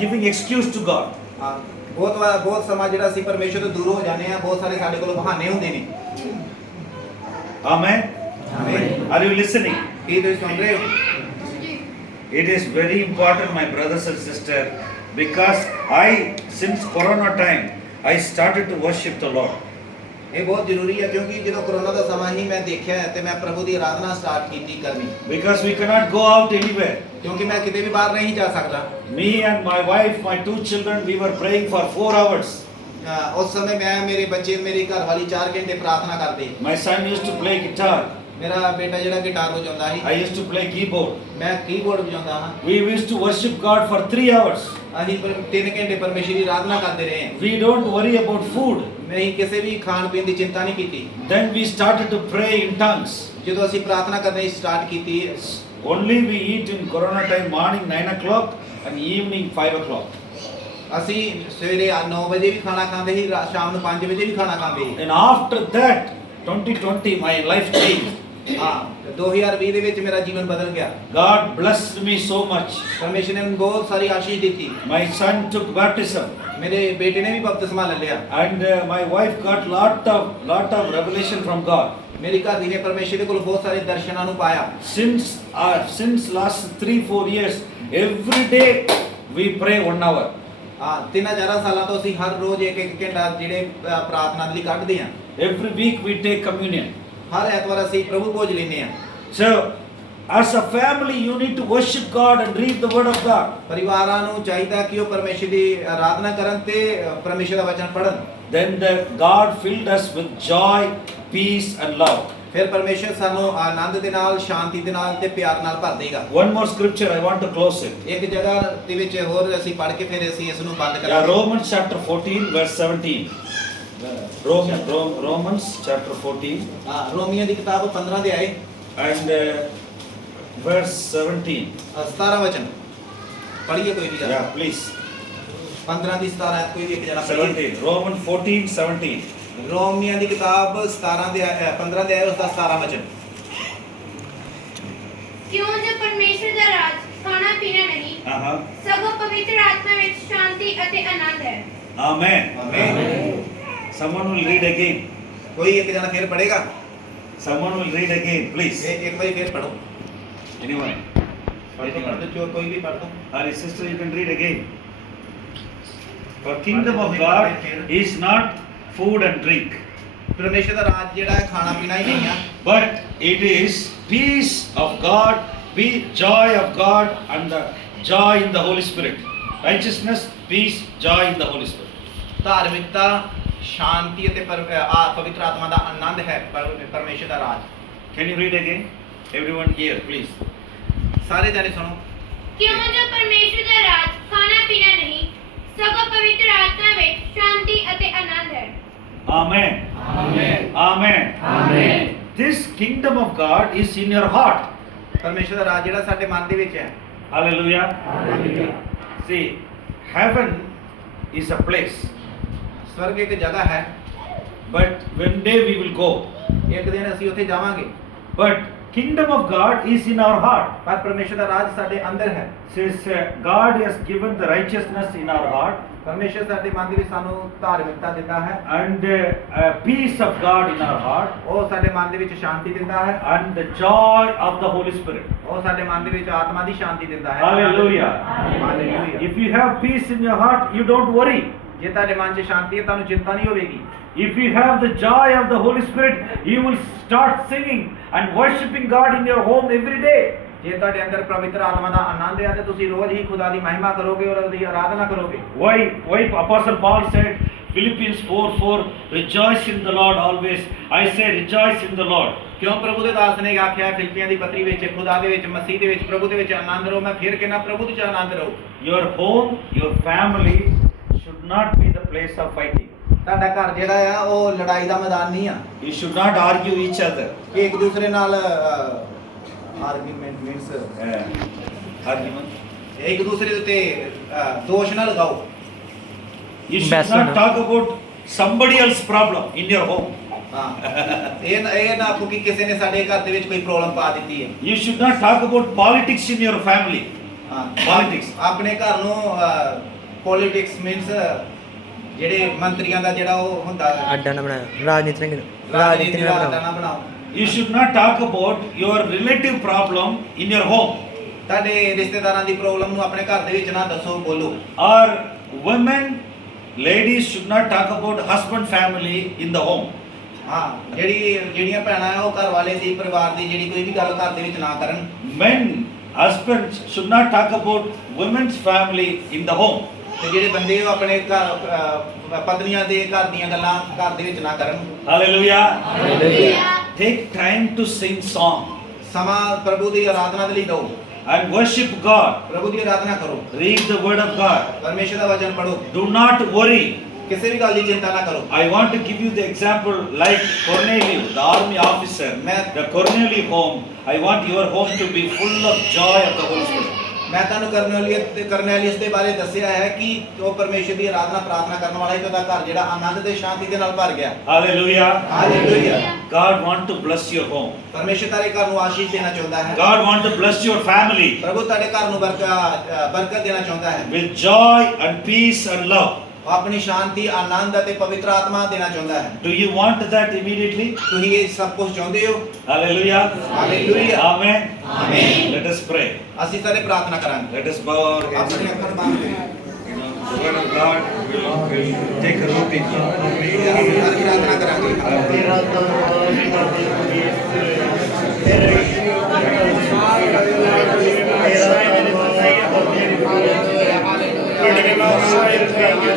giving excuse to God. ਹਾਂ, ਬਹੁਤ ਸਮਾਂ ਜਿਹੜਾ ਅਸੀਂ ਪਰਮੇਸ਼ਰ ਤੋਂ ਦੂਰ ਹੋ ਜਾਂਦੇ ਆ, ਬਹੁਤ ਸਾਰੇ ਸਾਡੇ ਕੋਲ ਬਹਾਨੇ ਹੁੰਦੇ ਨੇ। Amen. ਆਮੀਨ। Are you listening? ਕੀ ਤੁਸੀਂ ਸੁਣ ਰਹੇ ਹੋ? It is very important, my brothers and sisters, because since Corona time, I started to worship the Lord. ਇਹ ਬਹੁਤ ਜ਼ਰੂਰੀ ਹੈ ਕਿਉਂਕਿ ਜਦੋਂ ਕਰੋਨਾ ਦਾ ਸਮਾਂ ਹੀ ਮੈਂ ਦੇਖਿਆ ਤੇ ਮੈਂ ਪ੍ਰਭੂ ਦੀ ਆਰਾਧਨਾ ਸਟਾਰਟ ਕੀਤੀ ਕਰਨੀ। Because we cannot go out anywhere. ਕਿਉਂਕਿ ਮੈਂ ਕਿਤੇ ਵੀ ਬਾਹਰ ਨਹੀਂ ਜਾ ਸਕਦਾ। Me and my wife, my 2 children, we were praying for 4 hours. ਉਸ ਸਮੇਂ ਮੈਂ, ਮੇਰੇ ਬੱਚੇ, ਮੇਰੀ ਘਰਵਾਲੀ 4 ਘੰਟੇ ਪ੍ਰਾਰਥਨਾ ਕਰਦੇ। My son used to play guitar. ਮੇਰਾ ਬੇਟਾ ਜਿਹੜਾ ਗਿਟਾਰ ਵਜਾਉਂਦਾ ਸੀ, I used to play keyboard. ਮੈਂ ਕੀਬੋਰਡ ਵਜਾਉਂਦਾ ਹਾਂ। We used to worship God for 3 hours. ਅਸੀਂ 3 ਘੰਟੇ ਪਰਮੇਸ਼ਰ ਦੀ ਆਰਾਧਨਾ ਕਰਦੇ ਰਹੇ ਹਾਂ। We don't worry about food. ਨਹੀਂ ਕਿਸੇ ਵੀ ਖਾਣ ਪੀਣ ਦੀ ਚਿੰਤਾ ਨਹੀਂ ਕੀਤੀ। Then we started to pray in tongues. ਜਦੋਂ ਅਸੀਂ ਪ੍ਰਾਰਥਨਾ ਕਰਨੀ ਸਟਾਰਟ ਕੀਤੀ, Only we eat in Corona time morning 9 o'clock and evening 5 o'clock. ਅਸੀਂ ਸਵੇਰੇ 9 ਵਜੇ ਵੀ ਖਾਣਾ ਖਾਂਦੇ ਸੀ, ਸ਼ਾਮ ਨੂੰ 5 ਵਜੇ ਵੀ ਖਾਣਾ ਖਾਂਦੇ ਸੀ। And after that, 2020, my life changed. ਹਾਂ 2020 ਦੇ ਵਿੱਚ ਮੇਰਾ ਜੀਵਨ ਬਦਲ ਗਿਆ। God blessed me so much. ਪਰਮੇਸ਼ਰ ਨੇ ਮੈਨੂੰ ਬਹੁਤ ਸਾਰੀ ਆਸ਼ੀਸ਼ ਦਿੱਤੀ। My son took baptism. ਮੇਰੇ ਬੇਟੇ ਨੇ ਵੀ ਬਪਤਿਸਮਾ ਲੈ ਲਿਆ। And my wife got lot of revelation from God. ਮੇਰੀ ਘਰ ਦੀ ਨੇ ਪਰਮੇਸ਼ਰ ਦੇ ਕੋਲ ਬਹੁਤ ਸਾਰੇ ਦਰਸ਼ਨਾਂ ਨੂੰ ਪਾਇਆ। Since last 3-4 years, every day we pray 1 hour. ਹਾਂ 3-4 ਸਾਲਾਂ ਤੋਂ ਅਸੀਂ ਹਰ ਰੋਜ਼ ਇੱਕ ਘੰਟਾ ਜਿਹੜੇ ਪ੍ਰਾਰਥਨਾ ਦੇ ਲਈ ਕੱਢਦੇ ਹਾਂ। Every week we take communion. ਹਰ ਐਤਵਾਰ ਅਸੀਂ ਪ੍ਰਭੂ ਭੋਜ ਲੈਂਦੇ ਹਾਂ। So, as a family, you need to worship God and read the word of God. ਪਰਿਵਾਰਾਂ ਨੂੰ ਚਾਹੀਦਾ ਕਿ ਉਹ ਪਰਮੇਸ਼ਰ ਦੀ ਆਰਾਧਨਾ ਕਰਨ ਤੇ ਪਰਮੇਸ਼ਰ ਦਾ ਵਚਨ ਪੜ੍ਹਨ। Then God filled us with joy, peace and love. ਫਿਰ ਪਰਮੇਸ਼ਰ ਸਾਨੂੰ ਆਨੰਦ ਦੇ ਨਾਲ, ਸ਼ਾਂਤੀ ਦੇ ਨਾਲ ਤੇ ਪਿਆਰ ਨਾਲ ਭਰ ਦੇਗਾ। One more scripture, I want to close it. ਇੱਕ ਜਗ੍ਹਾ ਦੇ ਵਿੱਚ ਹੋਰ ਅਸੀਂ ਪੜ੍ਹ ਕੇ ਫਿਰ ਅਸੀਂ ਇਸ ਨੂੰ ਬੰਦ Yeah, ਕਰਾਂਗੇ। Romans chapter 14, verse 17. Romans chapter 14 ਹਾਂ ਰੋਮੀਆਂ ਦੀ ਕਿਤਾਬ 15 ਦੇ ਆਏ and verse 17. 17 ਵਚਨ ਪੜ੍ਹੀਏ ਕੋਈ ਵੀ ਗੱਲ। Yeah, please. 15 ਦੀ 17 ਕੋਈ ਵੀ ਇੱਕ ਜਣਾ ਪੜ੍ਹੀਏ। 17. Romans 14, 17. ਰੋਮੀਆਂ ਦੀ ਕਿਤਾਬ 17 ਦੇ 15 ਦੇ ਆਏ ਉਸ ਦਾ 17 ਵਚਨ। ਕਿਉਂ ਜੋ ਪਰਮੇਸ਼ਰ ਦਾ ਰਾਜ ਖਾਣਾ ਪੀਣਾ ਨਹੀਂ, ਸਗੋਂ ਪਵਿੱਤਰ ਆਤਮਾ ਵਿੱਚ ਸ਼ਾਂਤੀ ਅਤੇ ਆਨੰਦ ਹੈ। Amen. Amen. Someone will read again. ਕੋਈ ਇੱਕ ਜਣਾ ਫਿਰ ਪੜ੍ਹੇਗਾ। Someone will read again, please. ਇੱਕ ਵਾਰੀ ਫਿਰ ਪੜੋ। Anyone? ਪੜ੍ਹ ਦੋ ਕੋਈ ਵੀ ਪੜ੍ਹ ਦੋ। Our sister, you can read again. For kingdom of God is not food and drink, ਪਰਮੇਸ਼ਰ ਦਾ ਰਾਜ ਜਿਹੜਾ ਹੈ ਖਾਣਾ ਪੀਣਾ ਹੀ ਨਹੀਂ ਆ, but it is peace of God, joy of God, and the joy in the Holy Spirit. Righteousness, peace, joy in the Holy Spirit. ਧਾਰਮਿਕਤਾ, ਸ਼ਾਂਤੀ ਅਤੇ ਪਵਿੱਤਰ ਆਤਮਾ ਦਾ ਆਨੰਦ ਹੈ ਪਰਮੇਸ਼ਰ ਦਾ ਰਾਜ। Can you read again? Everyone here, please. ਸਾਰੇ ਜਣੇ ਸੁਣੋ। ਕਿਉਂ ਜੋ ਪਰਮੇਸ਼ਰ ਦਾ ਰਾਜ ਖਾਣਾ ਪੀਣਾ ਨਹੀਂ, ਸਗੋਂ ਪਵਿੱਤਰ ਆਤਮਾ ਵਿੱਚ ਸ਼ਾਂਤੀ ਅਤੇ ਆਨੰਦ ਹੈ। Amen. Amen. Amen. Amen. This kingdom of God is in your heart. ਪਰਮੇਸ਼ਰ ਦਾ ਰਾਜ ਜਿਹੜਾ ਸਾਡੇ ਮਨ ਦੇ ਵਿੱਚ ਹੈ। Hallelujah. Hallelujah. See, heaven is a place, ਸਵਰਗ ਇੱਕ ਜਗ੍ਹਾ ਹੈ, but one day we will go. ਇੱਕ ਦਿਨ ਅਸੀਂ ਉੱਥੇ ਜਾਵਾਂਗੇ। But kingdom of God is in our heart. ਪਰ ਪਰਮੇਸ਼ਰ ਦਾ ਰਾਜ ਸਾਡੇ ਅੰਦਰ ਹੈ। Says God has given the righteousness in our heart ਪਰਮੇਸ਼ਰ ਸਾਡੇ ਮਨ ਦੇ ਵਿੱਚ ਸਾਨੂੰ ਧਾਰਮਿਕਤਾ ਦਿੰਦਾ ਹੈ, and peace of God in our heart ਉਹ ਸਾਡੇ ਮਨ ਦੇ ਵਿੱਚ ਸ਼ਾਂਤੀ ਦਿੰਦਾ ਹੈ, and the joy of the Holy Spirit. ਉਹ ਸਾਡੇ ਮਨ ਦੇ ਵਿੱਚ ਆਤਮਾ ਦੀ ਸ਼ਾਂਤੀ ਦਿੰਦਾ ਹੈ। Hallelujah. Hallelujah. If you have peace in your heart, you don't worry. ਜੇ ਤੁਹਾਡੇ ਮਨ 'ਚ ਸ਼ਾਂਤੀ ਹੈ ਤੁਹਾਨੂੰ ਚਿੰਤਾ ਨਹੀਂ ਹੋਵੇਗੀ। If you have the joy of the Holy Spirit, you will start singing and worshiping God in your home every day. ਜੇ ਤੁਹਾਡੇ ਅੰਦਰ ਪਵਿੱਤਰ ਆਤਮਾ ਦਾ ਆਨੰਦ ਹੈ ਤੇ ਤੁਸੀਂ ਰੋਜ਼ ਹੀ ਖੁਦਾ ਦੀ ਮਹਿਮਾ ਕਰੋਗੇ ਔਰ ਉਹਦੀ ਆਰਾਧਨਾ ਕਰੋਗੇ। Why Apostle Paul said, Philippians 4:4, rejoice in the Lord always. I say rejoice in the Lord. ਕਿਉਂ ਪ੍ਰਭੂ ਦੇ ਦਾਸ ਨੇ ਆਖਿਆ ਫਿਲਿੱਪੀਆਂ ਦੀ ਪੱਤਰੀ ਵਿੱਚ, ਖੁਦਾ ਦੇ ਵਿੱਚ, ਮਸੀਹ ਦੇ ਵਿੱਚ, ਪ੍ਰਭੂ ਦੇ ਵਿੱਚ ਆਨੰਦ ਰਹੋ। ਮੈਂ ਫਿਰ ਕਹਿੰਦਾ ਪ੍ਰਭੂ ਦੇ ਵਿੱਚ ਆਨੰਦ ਰਹੋ। Your home, your family should not be the place of fighting. ਤੁਹਾਡਾ ਘਰ ਜਿਹੜਾ ਆ ਉਹ ਲੜਾਈ ਦਾ ਮੈਦਾਨ ਨਹੀਂ ਆ। You should not argue each other. ਕਿ ਇੱਕ ਦੂਸਰੇ ਨਾਲ ਆਰਗੂਮੈਂਟ ਮੀਨਸ Argument. ਇੱਕ ਦੂਸਰੇ ਦੇ ਉੱਤੇ ਦੋਸ਼ ਨਾ ਲਗਾਓ। You should not talk about somebody else's problem in your home. ਹਾਂ ਇਹ ਨਾ ਆਖੋ ਕਿ ਕਿਸੇ ਨੇ ਸਾਡੇ ਘਰ ਦੇ ਵਿੱਚ ਕੋਈ ਪ੍ਰੋਬਲਮ ਪਾ ਦਿੱਤੀ ਹੈ। You should not talk about politics in your family. ਹਾਂ Politics. ਆਪਣੇ ਘਰ ਨੂੰ ਪੋਲਿਟਿਕਸ ਮੀਨਸ ਜਿਹੜੇ ਮੰਤਰੀਆਂ ਦਾ ਜਿਹੜਾ ਉਹ ਹੁੰਦਾ ਹੈ ਅੱਡਾ ਨਾ ਬਣਾਓ, ਰਾਜਨੀਤੀ ਨਾ ਰਾਜਨੀਤੀ ਦਾ ਬਣਾਓ। ਅੱਡਾ ਨਾ ਬਣਾਓ। You should not talk about your relative problem in your home. ਤੁਹਾਡੇ ਰਿਸ਼ਤੇਦਾਰਾਂ ਦੀ ਪ੍ਰੋਬਲਮ ਨੂੰ ਆਪਣੇ ਘਰ ਦੇ ਵਿੱਚ ਨਾ ਦੱਸੋ, ਬੋਲੋ। Or women, ladies should not talk about husband family in the home. ਹਾਂ ਜਿਹੜੀਆਂ ਭੈਣਾਂ ਆ ਉਹ ਘਰ ਵਾਲੇ ਦੀ ਪਰਿਵਾਰ ਦੀ ਜਿਹੜੀ ਕੋਈ ਵੀ ਗੱਲ ਘਰ ਦੇ ਵਿੱਚ ਨਾ ਕਰਨ। Men, husbands should not talk about women's family in the home. ਤੇ ਜਿਹੜੇ ਬੰਦੇ ਉਹ ਆਪਣੇ ਘਰ ਪਤਨੀਆਂ ਦੇ ਘਰ ਦੀਆਂ ਗੱਲਾਂ ਘਰ ਦੇ ਵਿੱਚ ਨਾ ਕਰਨ। Hallelujah. Hallelujah. take time to sing song ਸਮਾਂ ਪ੍ਰਭੂ ਦੀ ਆਰਾਧਨਾ ਦੇ ਲਈ ਦਿਓ, and worship God. ਪ੍ਰਭੂ ਦੀ ਆਰਾਧਨਾ ਕਰੋ, Read the word of God. ਪਰਮੇਸ਼ਰ ਦਾ ਵਚਨ ਪੜੋ, Do not worry. ਕਿਸੇ ਵੀ ਗੱਲ ਦੀ ਚਿੰਤਾ ਨਾ ਕਰੋ। I want to give you the example like Cornelius, the army officer, the Cornelius home. I want your home to be full of joy of the Holy Spirit. ਮੈਂ ਤੁਹਾਨੂੰ ਕਰਨੇਲੀਅਸ ਦੇ ਬਾਰੇ ਦੱਸਿਆ ਹੈ ਕਿ ਉਹ ਪਰਮੇਸ਼ਰ ਦੀ ਆਰਾਧਨਾ ਪ੍ਰਾਰਥਨਾ ਕਰਨ ਵਾਲਾ ਹੀ ਉਹਦਾ ਘਰ ਜਿਹੜਾ ਆਨੰਦ ਤੇ ਸ਼ਾਂਤੀ ਦੇ ਨਾਲ ਭਰ ਗਿਆ। Hallelujah. Hallelujah. God want to bless your home. ਪਰਮੇਸ਼ਰ ਤੁਹਾਡੇ ਘਰ ਨੂੰ ਆਸ਼ੀਸ਼ ਦੇਣਾ ਚਾਹੁੰਦਾ ਹੈ। God want to bless your family ਪ੍ਰਭੂ ਤੁਹਾਡੇ ਘਰ ਨੂੰ ਬਰਕਤ ਦੇਣਾ ਚਾਹੁੰਦਾ ਹੈ। with joy and peace and love. ਉਹ ਆਪਣੀ ਸ਼ਾਂਤੀ, ਆਨੰਦ ਅਤੇ ਪਵਿੱਤਰ ਆਤਮਾ ਦੇਣਾ ਚਾਹੁੰਦਾ ਹੈ। Do you want that immediately? ਤੁਸੀਂ ਇਹ ਸਭ ਕੁਝ ਚਾਹੁੰਦੇ ਹੋ? Hallelujah. ਹਾਲੇਲੂਇਆ। Amen. ਆਮੀਨ। Let us pray. ਅਸੀਂ ਸਾਰੇ ਪ੍ਰਾਰਥਨਾ ਕਰਾਂਗੇ। Let us bow our heads. ਆਪਣੇ ਅੱਖਰ ਬੰਦ ਕਰੋ। You know, the word of God will take a root in you. ਅਸੀਂ ਸਾਰੀ ਪ੍ਰਾਰਥਨਾ ਕਰਾਂਗੇ। Hallelujah.